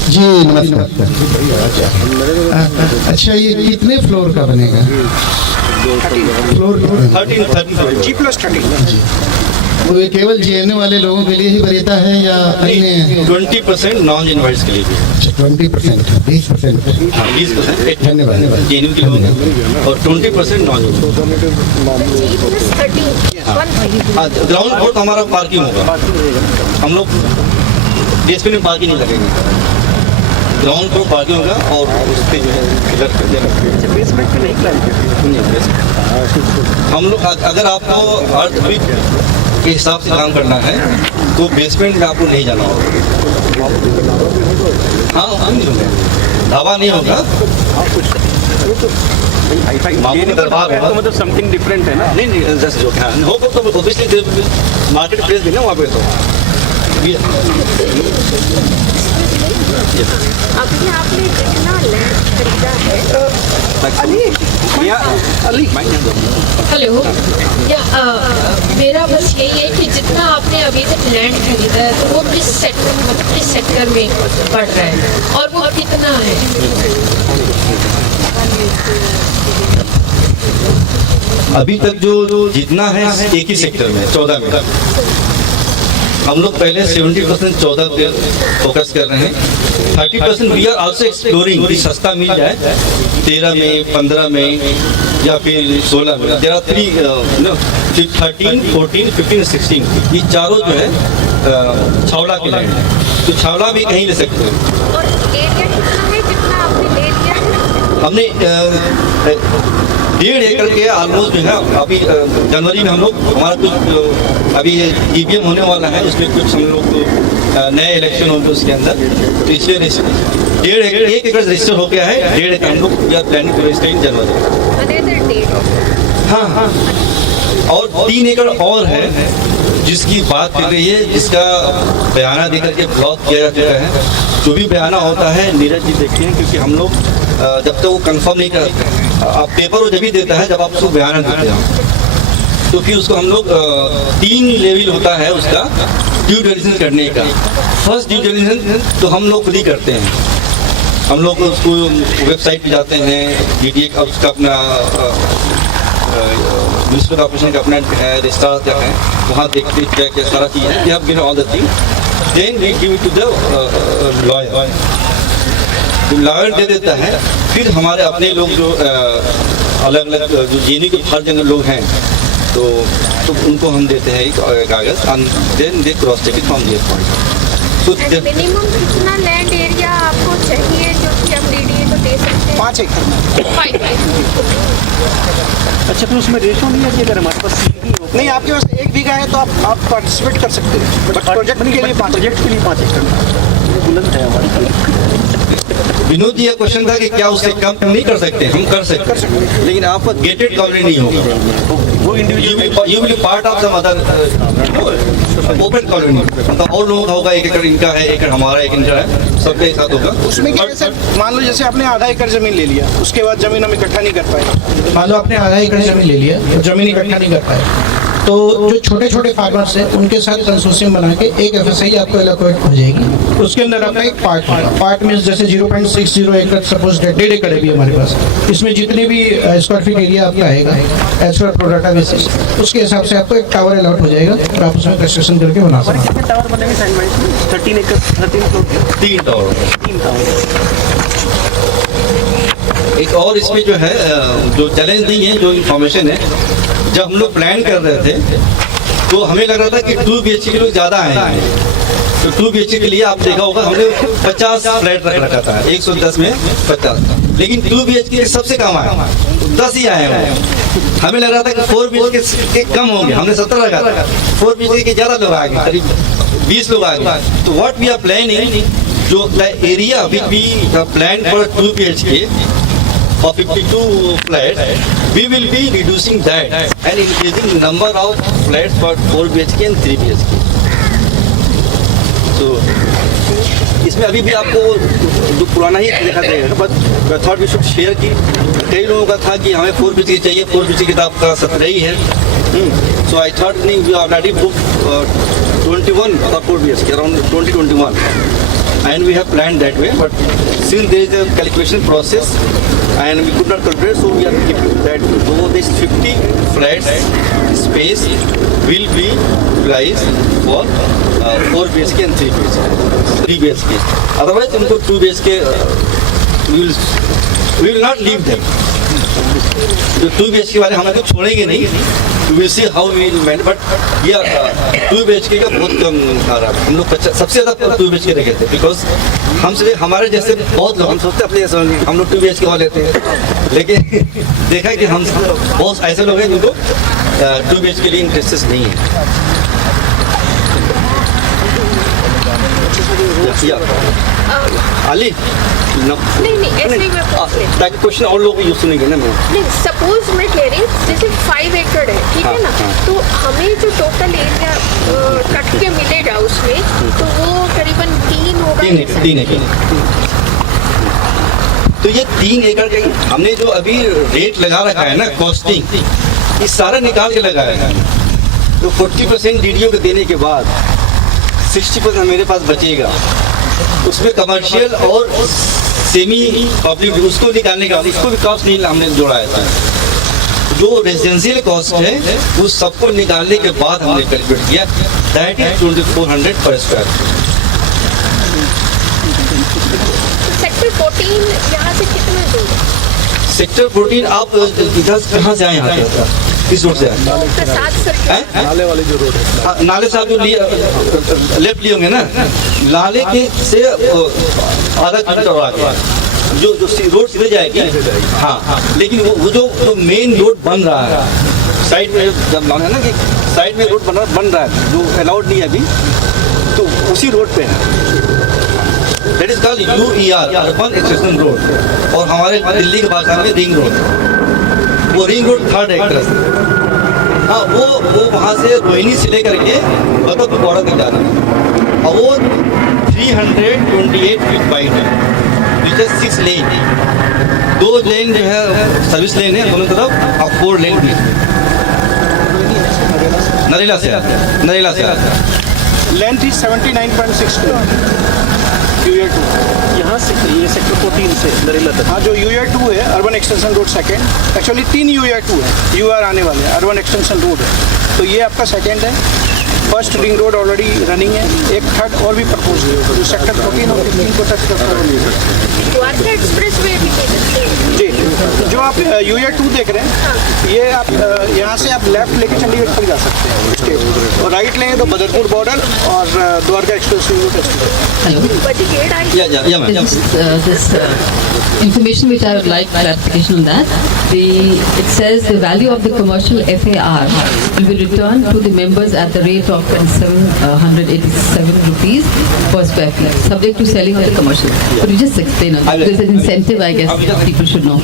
जी नमस्कार। अच्छा, ये कितने फ्लोर का बनेगा? Floor 13 G+13। वो ये केवल जेएनयू वाले लोगों के लिए ही वरीयता है या अन्य? 20% नॉन इनवाइट्स के लिए भी। 20%, 20%। 20% धन्यवाद। जेएनयू के लोगों हैं और 20% नॉन। ग्राउंड फ्लोर तो हमारा पार्किंग होगा, हम लोग बेसमेंट में पार्किंग नहीं लगेंगे, ग्राउंड फ्लोर पार्किंग होगा। और उस पर जो है बेसमेंट में नहीं, हम लोग अगर आपको अर्थ के हिसाब से काम करना है तो बेसमेंट में आपको नहीं जाना होगा। हाँ, हम नहीं होंगे, ढाबा नहीं होगा, दरबार है, तो मतलब समथिंग डिफरेंट है ना। नहीं जैसे जो क्या होगा तो ऑब्वियसली मार्केट प्लेस भी ना वहाँ पे। तो अभी आपने जितना लैंड खरीदा है हेलो या मेरा बस यही है कि जितना आपने अभी तक लैंड खरीदा है तो वो किस सेक्टर में पड़ रहा है और वो कितना है? अभी तक जो जितना है एक ही सेक्टर में 14 में। हम लोग पहले 70% 14 पे फोकस कर रहे हैं। 30% वी आर आल्सो एक्सप्लोरिंग कि सस्ता मिल जाए 13 में, 15 में या फिर 16 में। देयर आर 3 13, 14, 15, 16 ये चारों जो है छावला के लैंड है, तो छावला भी कहीं ले सकते हैं। और एरिया कितना है जितना आपने ले लिया है? हमने 1.5 एकड़ के ऑलमोस्ट जो है अभी जनवरी में हम लोग हमारा कुछ अभी EVM होने वाला है, उसमें कुछ हम लोग नए इलेक्शन होंगे उसके अंदर, तो इसलिए 1 एकड़ रजिस्टर हो गया है। 1.5 एकड़ हम लोग प्लानिंग टू रजिस्टर इन जनवरी। हाँ हाँ, और 3 एकड़ और है जिसकी बात कर रही है, जिसका बयाना देकर के ब्लॉक किया जा चुका है। जो भी बयाना होता है नीरज जी देखते हैं, क्योंकि हम लोग जब तक वो कंफर्म नहीं करते, आप पेपर वो जब भी देता है जब आप उसको बयाना देते हैं, तो फिर उसको हम लोग 3 लेवल होता है उसका ड्यू डिलिजेंस करने का। फर्स्ट ड्यू डिलिजेंस तो हम लोग खुद ही करते हैं। हम लोग उसको वेबसाइट पे जाते हैं, DDA का उसका अपना म्यूनिसिपल कॉर्पोरेशन का अपना रजिस्टर क्या है, वहाँ देखते क्या क्या सारा चीज़ है। We have given all the thing, then we give it to the lawyer. Lawyer दे देता है, फिर हमारे अपने लोग जो अलग अलग जो JNU के हर जगह लोग हैं, तो उनको हम देते हैं एक कागज, and then they cross check it from their point. तो मिनिमम कितना लैंड एरिया आपको चाहिए जो कि हम DDA को दे सकते हैं? 5 एकड़। 5 अच्छा, फिर उसमें रेशो नहीं है कि अगर हमारे पास नहीं, आपके पास 1 बीघा है तो आप पार्टिसिपेट कर सकते हैं, बट प्रोजेक्ट के लिए 5 एकड़ बुलंद है हमारी। विनोद जी, ये क्वेश्चन था कि क्या उससे कम नहीं कर सकते? हम कर सकते हैं, लेकिन आपका गेटेड कॉलोनी नहीं होगा, वो individual you will part of some other open colony. मतलब और लोगों का होगा, 1 एकड़ इनका है, 1 एकड़ हमारा, 1 एकड़ है, सबके साथ होगा। उसमें क्या है सर, मान लो जैसे आपने आधा एकड़ जमीन ले लिया, उसके बाद जमीन हम इकट्ठा नहीं कर पाए। मान लो आपने आधा एकड़ जमीन ले लिया, जमीन इकट्ठा नहीं कर पाए, तो जो छोटे छोटे फार्मर्स हैं उनके साथ कंसोर्शियम बना के एक FSI आपको एलोकेट हो जाएगी। उसके अंदर आपका एक पार्ट मीन्स जैसे 0.60 एकड़, सपोज 1.5 एकड़ है भी हमारे पास, इसमें जितने भी स्क्वायर फीट एरिया आपका आएगा एज पर प्रोडाटा बेसिस, उसके हिसाब से आपको एक टावर अलॉट हो जाएगा और आप उसमें कंस्ट्रक्शन करके बना सकते हैं। टावर बनेंगे 13 एकड़ 13 टावर। एक और इसमें जो है जो चैलेंज नहीं है, जो इंफॉर्मेशन है, जब हम लोग प्लान कर रहे थे तो हमें लग रहा था कि 2 BHK के लोग ज़्यादा आएंगे, तो 2 BHK के लिए आप देखा होगा हमने 50 फ्लैट रख रखा था, 110 में 50, लेकिन 2 BHK सबसे कम आए, 10 ही आए हैं। हमें लग रहा था कि 4 BHK के कम होंगे, हमने 17 रखा था, 4 BHK के ज़्यादा लोग आ गए, करीब 20 लोग आ गए। तो व्हाट वी आर प्लानिंग, जो area which we plan for 2 BHK of 52 flats, we will be reducing that and increasing number of flats for 4 BHK and 3 BHK. So, इसमें अभी भी आपको जो पुराना ही दिखा देगा, but I thought we should share की कई लोगों का था कि हमें 4 BHK चाहिए, 4 BHK तो आपका 17 ही है। सो आई थॉट नहीं, we already book 21 for 4 BHK, around 2021. And we have planned that way, but since there is a calculation process and we could not calculate, so we are keeping that. So this 50 flats space will be utilized for 4 BHK and 3 BHK. 3 BHK. Otherwise, उनको 2 BHK we will not leave them. जो 2 BHK वाले हम लोग छोड़ेंगे नहीं, we will see how we will manage, but yeah, 2 BHK का बहुत कम आ रहा है। हम लोग सबसे ज़्यादा 2 BHK रखे थे, बिकॉज हमसे हमारे जैसे बहुत लोग, हम सोचते अपने जैसे हम लोग 2 BHK वाले थे, लेकिन देखा कि हम बहुत ऐसे लोग हैं जिनको 2 BHK के लिए इंटरेस्ट नहीं है। आली नहीं ऐसे ही मैं पूछ रही हूँ। ताकि क्वेश्चन और लोग यूज सुनेंगे ना। नहीं, सपोज मैं कह रही हूँ जैसे 5 एकड़ है, ठीक है ना, तो हमें जो टोटल एरिया कट के मिलेगा उसमें, तो वो करीबन 3 हो 3 एकड़। तो ये 3 एकड़ के हमने जो अभी रेट लगा रखा है ना, कॉस्टिंग, ये सारा निकाल के लगाया है। तो 40% डीडीओ को देने के बाद 60% मेरे पास बचेगा, उसमें कमर्शियल और सेमी पब्लिक उसको निकालने का, उसको भी कॉस्ट नहीं हमने जोड़ा है। जो रेजिडेंशियल कॉस्ट है वो सबको निकालने के बाद हमने कैलकुलेट किया, दैट इज 2400 पर स्क्वायर। सेक्टर 14 यहाँ से कितना दूर है? सेक्टर 14 आप इधर कहाँ से आए? यहाँ किस रोड से आए? नाले वाली जो रोड है, नाले से आप जो लेफ्ट लिए होंगे ना, नाले के से आधा किलोमीटर और आगे जो रोड सीधे जाएगी। हाँ, लेकिन वो जो मेन रोड बन रहा है साइड में, जब है ना कि साइड में रोड बन रहा है जो अलाउड नहीं है अभी, तो उसी रोड पे है। That is called UER, urban extension road, और हमारे दिल्ली की भाषा में रिंग रोड। वो रिंग रोड 3rd एक्ट्रेस, हाँ, वो वहाँ से रोहिणी से लेकर के मतलब बॉर्डर तक जा रहा है, और वो 328 फीट वाइड है, विच इज 6 लेन। 2 लेन जो है सर्विस लेन है दोनों तरफ, और 4 लेन भी नरेला से लेंथ इज 79.6 UER 2। यहाँ से ये सेक्टर 14 से नरेला तक। हाँ, जो UER 2 है urban extension road second, actually 3 UER 2 है, UR आने वाले हैं, अर्बन एक्सटेंशन रोड है, तो ये आपका सेकेंड है। First ring road already running है, एक 3rd और भी प्रपोज है जो सेक्टर 14 और 15 को टच करता है। द्वारका एक्सप्रेस वे भी जी, जो आप UER 2 देख रहे हैं, ये आप यहाँ से आप लेफ्ट लेके चंडीगढ़ तक जा सकते हैं, और राइट लेंगे तो बदरपुर बॉर्डर और द्वारका एक्सप्रेस वे को touch information which I would like clarification on that. It says the value of the commercial FAR will be returned to the members at the rate of 2,787 rupees per square feet, subject to selling of the commercial. Could you just explain on that? There's an incentive, I guess, people should know.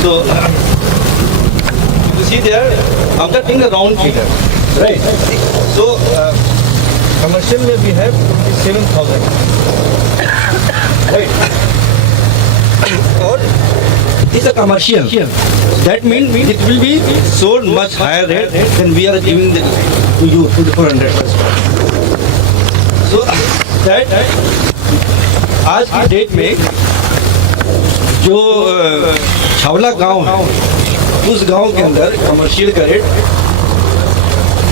So, you see there, I'm just taking a round figure, right? So, commercial में we have 27,000, right? और it's a commercial. That means it will be sold much higher rate than we are giving to you, to the 400. So that आज की date में जो छावला गांव है, उस गांव के अंदर कमर्शियल का रेट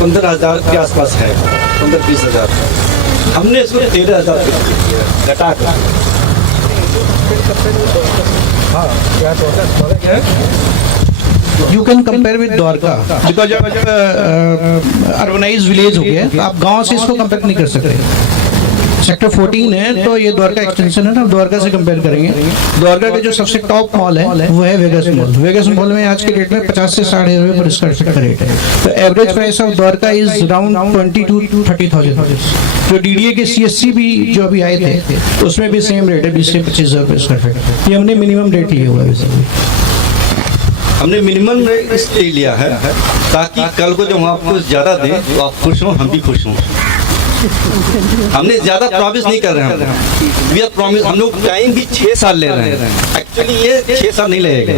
15,000 के आसपास है, 15-20 हज़ार। हमने इसको 13,000 घटा कर, हाँ, क्या you can compare with Dwarka, because urbanise village हो गया, आप गांव से इसको कंपेयर नहीं कर सकते। सेक्टर 14 है तो ये द्वारका एक्सटेंशन है ना, द्वारका से कंपेयर करेंगे। द्वारका का जो सबसे टॉप मॉल है वो है वेगस मॉल। वेगस मॉल में आज के डेट में 50 से 60 रुपए पर स्क्वायर फीट का रेट है। तो average price of Dwarka is around 22 to 30,000। जो DDA के CSC भी जो अभी आए थे उसमें भी सेम रेट है, 20 से 25 हज़ार रुपये स्क्वायर फीट। ये हमने मिनिमम रेट लिया हुआ है। हमने मिनिमम रेट इसलिए लिया है ताकि कल को जब हम आपको ज़्यादा दें तो आप खुश हों, हम भी खुश हों। हमने ज्यादा प्रॉमिस नहीं कर रहे हैं, वी आर प्रॉमिस। हम लोग टाइम भी 6 साल ले रहे हैं। एक्चुअली ये 6 साल नहीं लगेगा,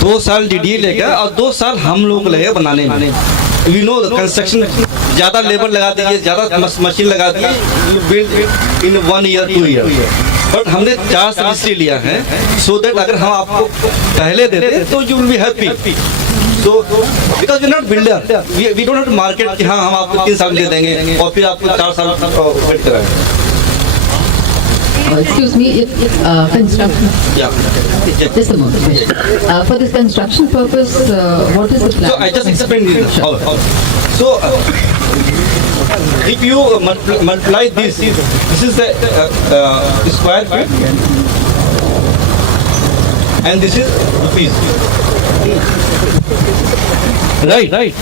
2 साल DDA लेगा और 2 साल हम लोग लगेगा बनाने में। वी नो कंस्ट्रक्शन, ज्यादा लेबर लगा दीजिए, ज्यादा मशीन लगा दीजिए, you build in 1 year 2 year। But हमने 4 साल इसलिए लिया है सो दैट अगर हम आपको पहले देते तो you will be happy. So, because we're not builder, we don't have to market कि हाँ हम आपको 3 साल दे देंगे और फिर आपको 4 साल वेट कराएंगे। Excuse me, if construction. Yeah. Just a moment. For this construction purpose, what is the plan? So I just explained this. So if you multiply this is the square feet, and this is rupees. Right.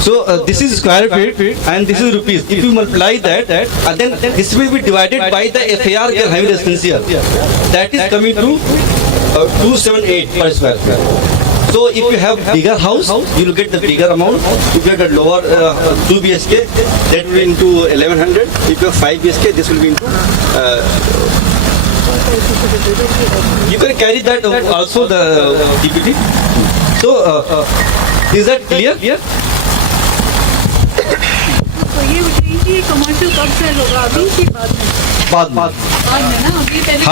So this is square feet and this is rupees. If you multiply that, then this will be divided by the FAR we are having residential. That is coming to 278 per square feet. So if you have bigger house, you will get the bigger amount. If you have a lower 2 BHK, that will be into 1100. If you have 5 BHK, this will be into. You can carry that also the DPT. So is that clear? तो ये बताइए कि commercial कब cell होगा, अभी की बात में? बाद में ना, अभी पहले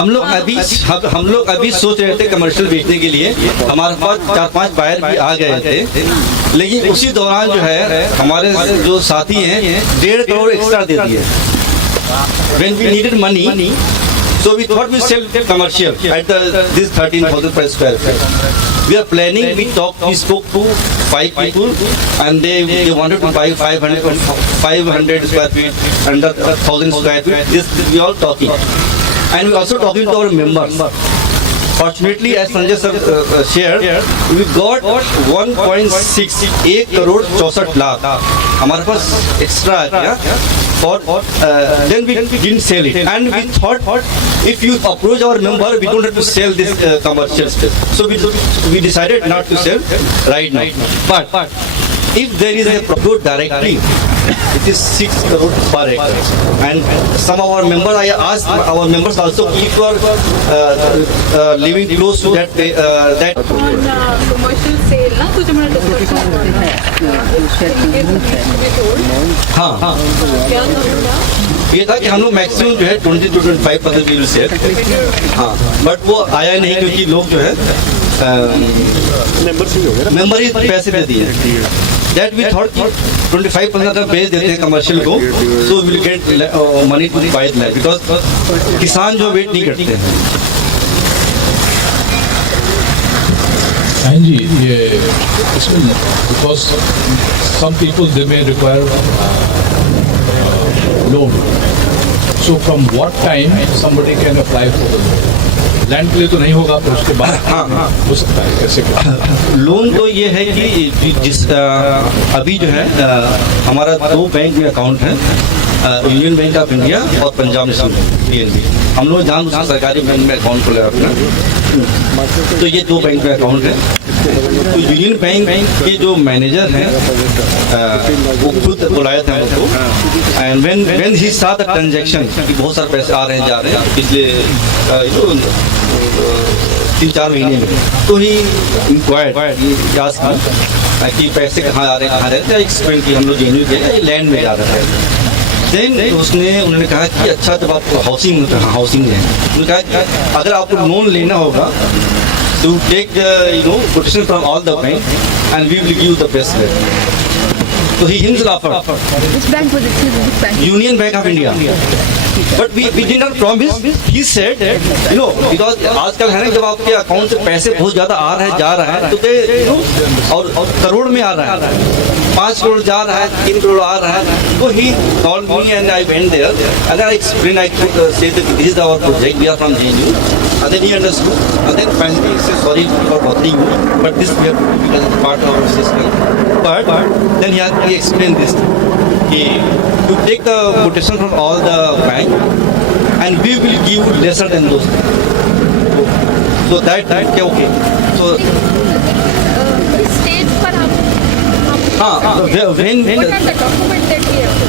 हम लोग अभी सोच रहे थे कमर्शियल बेचने के लिए। हमारे पास 4-5 बायर भी आ गए थे, लेकिन उसी दौरान जो है हमारे जो साथी हैं 1.5 करोड़ एक्स्ट्रा दे दिए। When we needed money, so we thought we sell commercial at this 13,000 per square feet. We are planning. We spoke to 5 people, and they wanted to buy 500 square feet, under 1,000 square feet. This we all talking, and we also talking to our members. Fortunately, as Sanjay sir shared, we got 1.68 crore 64 lakh. हमारे पास extra आ गया. Then we didn't sell it, and we thought if you approach our member, we don't have to sell this commercial space. So we decided not to sell right now. But if there is a proposal directly, it is 6 crore per acre. And some of our members, I asked our members also, if you are living close to that. On commercial sale ना कुछ हमारा discussion हुआ था। हाँ क्या था? ये था कि हम लोग मैक्सिमम जो है 20 to 25% वी विल सेल। हाँ, बट वो आया नहीं क्योंकि लोग जो है मेंबर ही पैसे दे दिए। That we thought 25% अगर बेच देते हैं कमर्शियल को, so we will get money to buy the land, because किसान जो वेट नहीं करते हैं। हाँ जी, ये इसमें because some people they may require loan. So from what time somebody can apply for the loan? Land के लिए तो नहीं होगा, पर उसके बाद हो सकता है। कैसे लोन तो ये है कि जिस अभी जो है हमारा 2 बैंक में अकाउंट है, यूनियन बैंक ऑफ इंडिया और पंजाब नेशनल PNB। हम लोग जान सरकारी बैंक में अकाउंट खोला अपना, तो ये 2 बैंक में अकाउंट है। तो यूनियन बैंक के जो मैनेजर हैं वो खुद बुलाए थे हम लोग को, and when he saw the transaction कि बहुत सारे पैसे आ रहे हैं जा रहे हैं पिछले 3-4 महीने में, तो ही इंक्वायर्ड कि पैसे कहाँ आ रहे थे। एक्सप्लेन की हम लोग जेन्यू के लैंड में जा रहे थे। देन उन्होंने कहा कि अच्छा जब आपको हाउसिंग है, उन्होंने कहा कि अगर आपको लोन लेना होगा to take quotation from all the bank, and we will give the best rate. So he himself offered. Which bank was it? Which bank? Union Bank of India. But we did not promise. He said, because आजकल है ना, जब आपके account से पैसे बहुत ज़्यादा आ रहे हैं जा रहा है, तो और करोड़ में आ रहा है, 5 करोड़ जा रहा है, 3 करोड़ आ रहा है, तो he called me and I went there, and I explained, I could say that this is our project, we are from JNU, and then he understood, and then finally he said sorry for bothering you, but this we have to do because it's part of our system. But then he explained this, you take the quotation from all the bank, and we will give lesser than those. So that क्या okay. So stage पर हम when what are the documents that we have to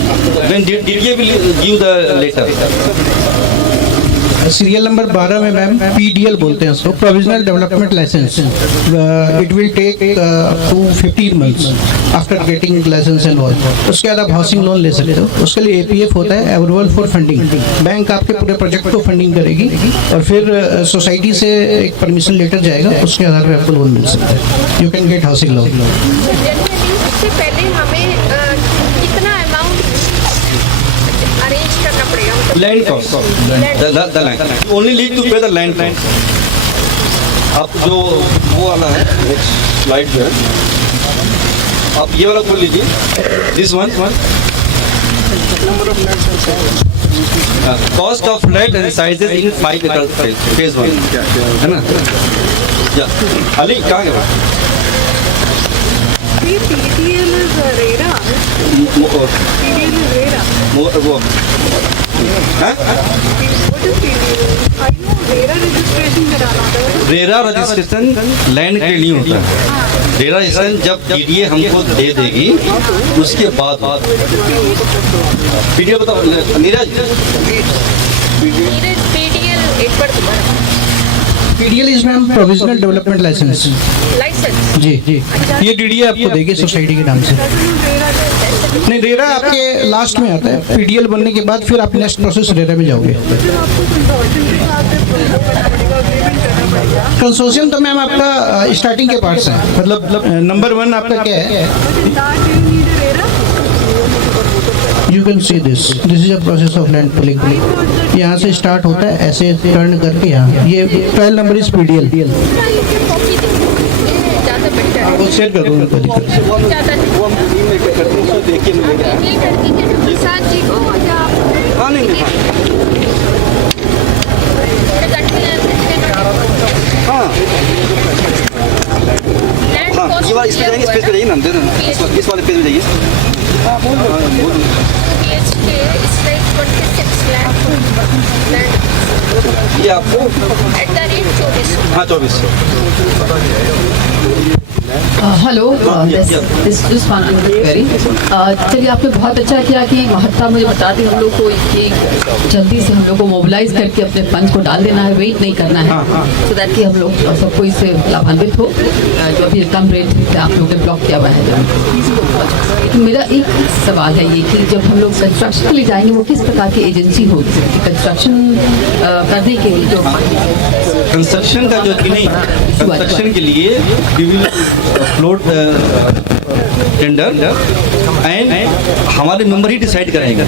when DDA will give the letter. Serial number 12 में ma'am PDL बोलते हैं उसको, provisional development licence. It will take up to 15 months after getting licence and all. उसके बाद आप housing loan ले सकते हो। उसके लिए APF होता है, अप्रूवल फॉर फंडिंग। बैंक आपके पूरे प्रोजेक्ट को फंडिंग करेगी और फिर सोसाइटी से एक परमिशन लेटर जाएगा, उसके आधार पर आपको लोन मिल सकता है। You can get housing loan. इससे पहले हमें कितना अमाउंट अरेंज करना पड़ेगा? Land cost, the land. You only need to pay the land cost. आप जो वो वाला है नेक्स्ट स्लाइड जो है, आप ये वाला खोल लीजिए, this one cost of flat and sizes in 5 acre phase 1 है ना। अली कहाँ गया? PDL is RERA. PDL is RERA. वो What is PDL? I know RERA registration कराना था। रेरा रजिस्ट्रेशन लैंड के लिए होता है। रेरा रजिस्ट्रेशन जब DDA हमको दे देगी उसके बाद PDL बताओ Neeraj. PDL is ma'am provisional development licence. जी जी, ये DDA आपको देगी सोसाइटी के नाम से। नहीं, रेरा आपके लास्ट में आता है। PDL बनने के बाद फिर आप नेक्स्ट प्रोसेस रेरा में जाओगे। कंसोर्शियम तो मैम आपका स्टार्टिंग के पार्ट्स हैं, मतलब नंबर 1 आपका क्या है? You can see this is a process of land pulling. यहाँ से स्टार्ट होता है, ऐसे टर्न करके यहाँ ये 12 नंबर इज PDL। वो शेयर कर दूँगा, कोई दिक्कत नहीं। ये वाला इस पे जाइए, इस पेज पे जाइए ना, दे देना इस वाले पेज पे जाइए। ये आपको हाँ 24। हेलो, चलिए आपने बहुत अच्छा किया कि महत्ता मुझे बता दी हम लोग को कि जल्दी से हम लोग को मोबिलाइज करके अपने फंड को डाल देना है, वेट नहीं करना है, सो दैट कि हम लोग सबको इससे लाभान्वित हो। जो अभी कम रेट आप लोगों ने ब्लॉक किया हुआ है। लेकिन मेरा एक सवाल है ये कि जब हम लोग कंस्ट्रक्शन के लिए जाएंगे वो किस प्रकार की एजेंसी होगी कंस्ट्रक्शन करने के लिए? जो कंस्ट्रक्शन का जो कि नहीं, कंस्ट्रक्शन के लिए फ्लोट टेंडर एंड हमारे मेंबर ही डिसाइड करेंगे।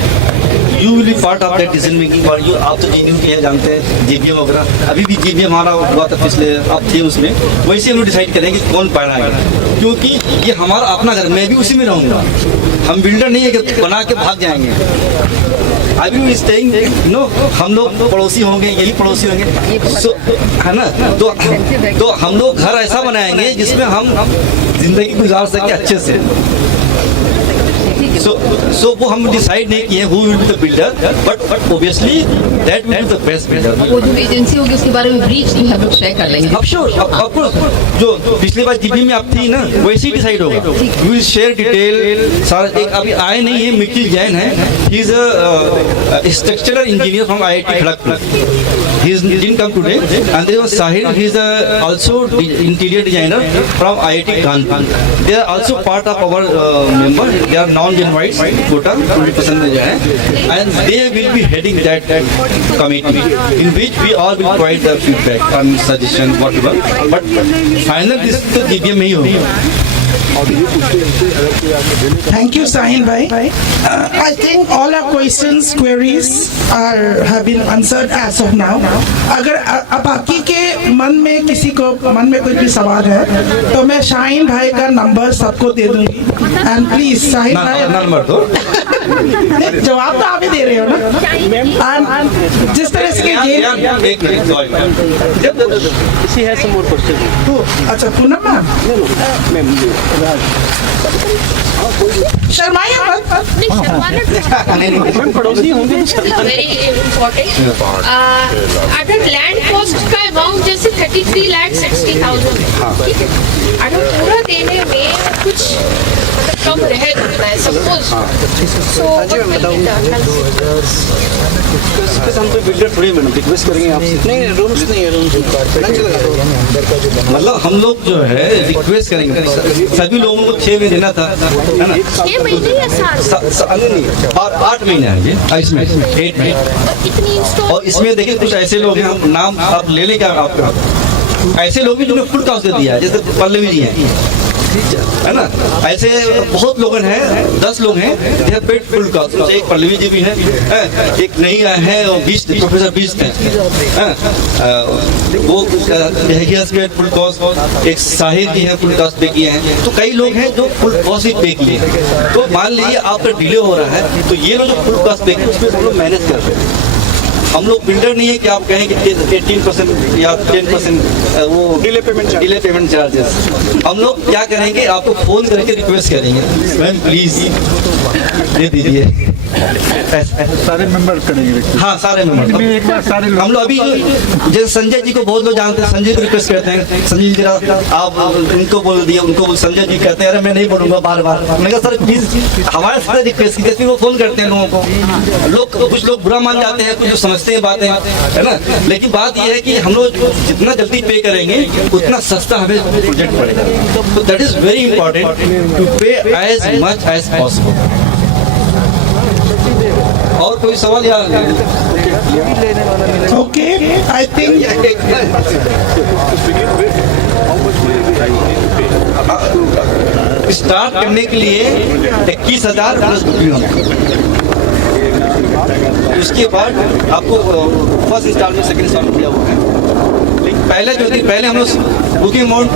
You will be part of that decision making. और यू आप तो JNU के जानते हैं, JBM वगैरह, अभी भी JBM हमारा हुआ था पिछले, आप थे उसमें, वैसे हम लोग डिसाइड करेंगे कौन पढ़ाएगा, क्योंकि ये हमारा अपना घर, मैं भी उसी में रहूँगा। हम बिल्डर नहीं है कि बना के भाग जाएंगे। अभी भी स्टेइंग नो, हम लोग पड़ोसी होंगे, यही पड़ोसी होंगे, है ना। तो हम लोग घर ऐसा बनाएंगे जिसमें हम जिंदगी गुजार सके अच्छे से। So वो हम डिसाइड नहीं किए who will be the builder, but obviously that will be the best builder. वो जो एजेंसी होगी उसके बारे में ब्रीच नहीं हम लोग शेयर कर लेंगे। Of course, जो पिछली बार GP में आप थी ना, वैसे ही डिसाइड होगा। We will share detail। सारा एक अभी आए नहीं है, मिकिल जैन है, he is a structural engineer from IIT Kharagpur. He didn't come today. And there was Sahil, he is also interior designer from IIT Kanpur. They are also part of our member. They are non-Gen whites, quota 20% में जो है, and they will be heading that committee in which we all will provide the feedback and suggestion whatever. But final decision तो GPM में ही होगा। Thank you, Sahin bhai. I think all our questions, queries have been answered as of now. अगर अब बाकी के मन में किसी को मन में कोई भी सवाल है तो मैं शाहीन भाई का नंबर सबको दे दूंगी। एंड प्लीज शाहीन भाई नंबर दो। जवाब तो आप ही दे रहे हो ना। एंड जिस तरह से अच्छा पूनम मैम शर्माइए पड़ोसी होंगे। वेरी इम्पोर्टेंट अगर लैंड कॉस्ट का अमाउंट जैसे 33,60,000 ठीक है, अगर पूरा देने में कुछ मतलब कम रह जाता है सपोज, सो हम तो बिल्डर थोड़ी मैडम रिक्वेस्ट करेंगे आपसे। नहीं, रूम्स नहीं है, रूम्स मतलब हम लोग जो है रिक्वेस्ट करेंगे, सभी लोगों को 6 महीने देना था, है ना। 6 महीने या 7? नहीं, 8 महीने हैं ये, इसमें 8 महीने। और इसमें देखिए कुछ ऐसे लोग हैं, हम नाम आप ले लें क्या आपका, ऐसे लोग भी जिन्होंने फुल कास्ट दे दिया है, जैसे पल्लवी जी हैं, है ना। ऐसे बहुत लोग हैं, 10 लोग हैं, they have paid full cost. एक पल्लवी जी भी हैं, एक नहीं आए हैं, प्रोफेसर बीस्ट हैं, वो फुल कास्ट। एक साहिर जी हैं, फुल कास्ट पे किए हैं। तो कई लोग हैं जो फुल कास्ट ही पे किए हैं। तो मान लीजिए आपका डिले हो रहा है, तो ये लोग जो फुल कास्ट पे किए उसमें हम लोग मैनेज कर रहे हैं। हम लोग बिल्डर नहीं है कि आप कहें कि 18% या 10% वो डिले पेमेंट चार्जेस। हम लोग क्या करेंगे, आपको फोन करके रिक्वेस्ट करेंगे, मैम प्लीज दे दीजिए। सारे मेंबर करेंगे। हाँ, सारे मेंबर एक बार सारे हम लोग अभी जैसे संजय जी को बहुत लोग जानते हैं, संजय को रिक्वेस्ट करते हैं, संजय जी जरा आप उनको बोल दिए, उनको संजय जी कहते हैं अरे मैं नहीं बोलूंगा बार बार। मैंने कहा सर प्लीज हमारे साथ रिक्वेस्ट की, वो फोन करते हैं लोगों को, कुछ लोग बुरा मान जाते हैं, कुछ समझते हैं बातें, है ना। लेकिन बात यह है कि हम लोग जितना जल्दी पे करेंगे उतना सस्ता हमें प्रोजेक्ट पड़ेगा। तो that is very important to pay as much as possible. और कोई सवाल या ओके, आई थिंक स्टार्ट करने के लिए 21,000 प्लस बुकिंग होगा। उसके बाद आपको फर्स्ट इंस्टॉलमेंट, सेकंड इंस्टॉलमेंट दिया हुआ है। लेकिन पहले जो थी, पहले हम लोग बुकिंग अमाउंट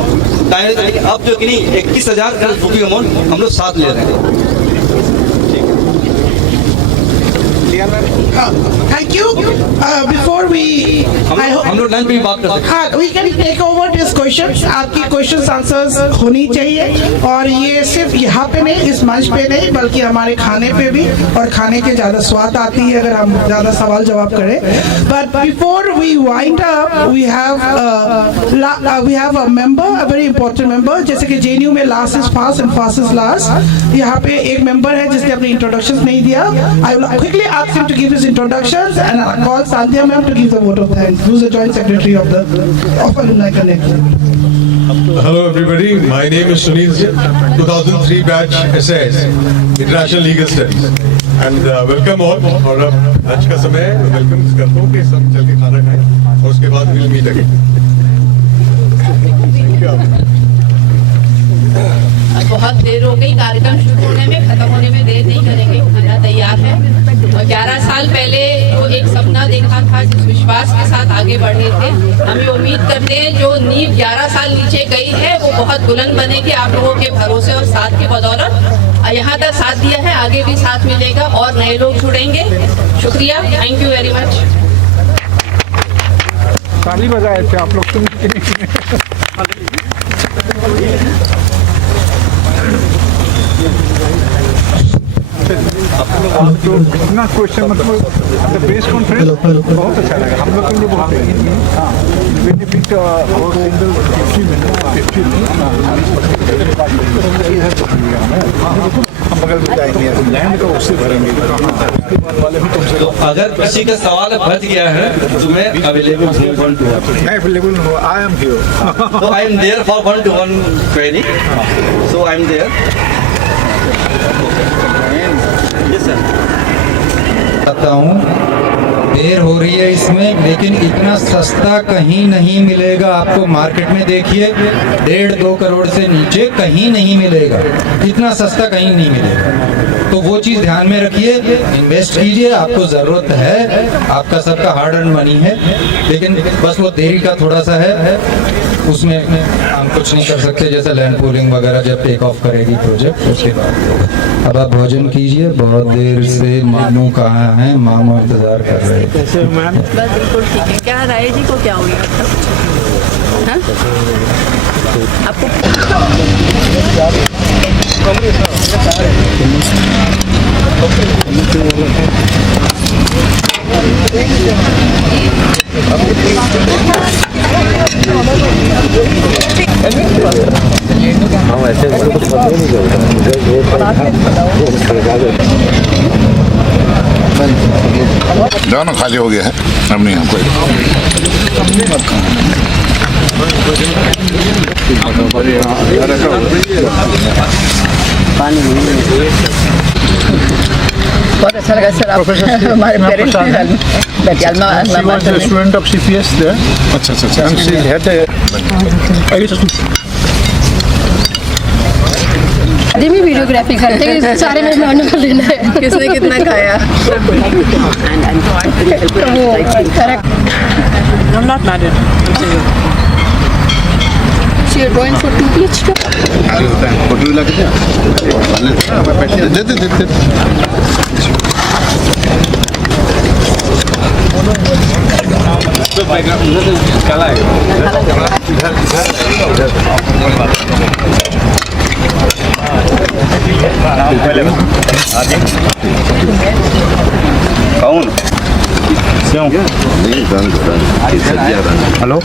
टाइम, लेकिन अब जो कि नहीं 21,000 प्लस बुकिंग अमाउंट हम लोग साथ ले रहे हैं। Thank you. Before we, हम लोग लाइन पे भी बात कर सकते हैं। we can take over this questions. आपकी questions answers होनी चाहिए, और ये सिर्फ यहाँ पे नहीं, इस मंच पे नहीं, बल्कि हमारे खाने पे भी, और खाने के ज़्यादा स्वाद आती है अगर हम ज़्यादा सवाल जवाब करें। But before we wind up, we have a member, a very important member. जैसे कि JNU में last is fast and fast is last. यहाँ पे एक member है जिसने अपने introductions नहीं दिया। I will quickly ask him to give his introductions, and I'll call Sandhya ma'am to give the vote of thanks, who's the joint secretary of Alumni Connect. Hello everybody, my name is Sunil Singh, 2003 batch SAS, International Legal Studies, and welcome all. और अब आज का समय welcome करता हूँ कि सब चल के खाना खाएं और उसके बाद विल मीट अगेन। बहुत देर हो गई, कार्यक्रम शुरू होने में, खत्म होने में देर नहीं करेंगे, खाना तैयार है। और 11 साल पहले जो एक सपना देखा था, जिस विश्वास के साथ आगे बढ़े थे, हम ये उम्मीद करते हैं जो नींव 11 साल नीचे गई है वो बहुत बुलंद बनेगी आप लोगों के भरोसे और साथ के बदौलत। यहाँ तक साथ दिया है, आगे भी साथ मिलेगा और नए लोग जुड़ेंगे। शुक्रिया, थैंक यू वेरी मच। ताली बजाए थे आप लोग, तुम तो इतना क्वेश्चन मतलब बेस कॉन्फ्रेंस बहुत अच्छा लगा हम लोग के लिए, बहुत बेनिफिट और हम बगल में जाएंगे, लैंड का उससे भरेंगे। तो अगर किसी का सवाल बच गया है तो मैं अवेलेबल हूँ, मैं अवेलेबल हूँ, I am here, so I am there for 1-to-1 training, so I am there. कहता हूँ देर हो रही है इसमें, लेकिन इतना सस्ता कहीं नहीं मिलेगा आपको। मार्केट में देखिए 1.5-2 करोड़ से नीचे कहीं नहीं मिलेगा, इतना सस्ता कहीं नहीं मिलेगा। तो वो चीज़ ध्यान में रखिए, इन्वेस्ट कीजिए, आपको ज़रूरत है, आपका सबका हार्ड अर्न मनी है, लेकिन बस वो देरी का थोड़ा सा है, उसमें हम कुछ नहीं कर सकते। जैसे लैंड पूलिंग वगैरह जब टेक ऑफ करेगी प्रोजेक्ट, उसके बाद अब आप भोजन कीजिए। बहुत देर से मामू कहाँ हैं, मामू इंतजार कर रहे हैं। बस बिल्कुल ठीक है। क्या राय जी को क्या हो गया हाँ? आपको हम ऐसे कुछ पता नहीं चलता, दोनों खाली हो गया है, अब नहीं हमको बहुत अच्छा लगा सर, आप हमारे parents student of CPS there. अच्छा अच्छा And she had अभी भी वीडियोग्राफी करते हैं, सारे मेहमानों को लेना है, किसने कितना खाया। I'm not married. So you're going for 2 PH? Photo लगा दे कौन हेलो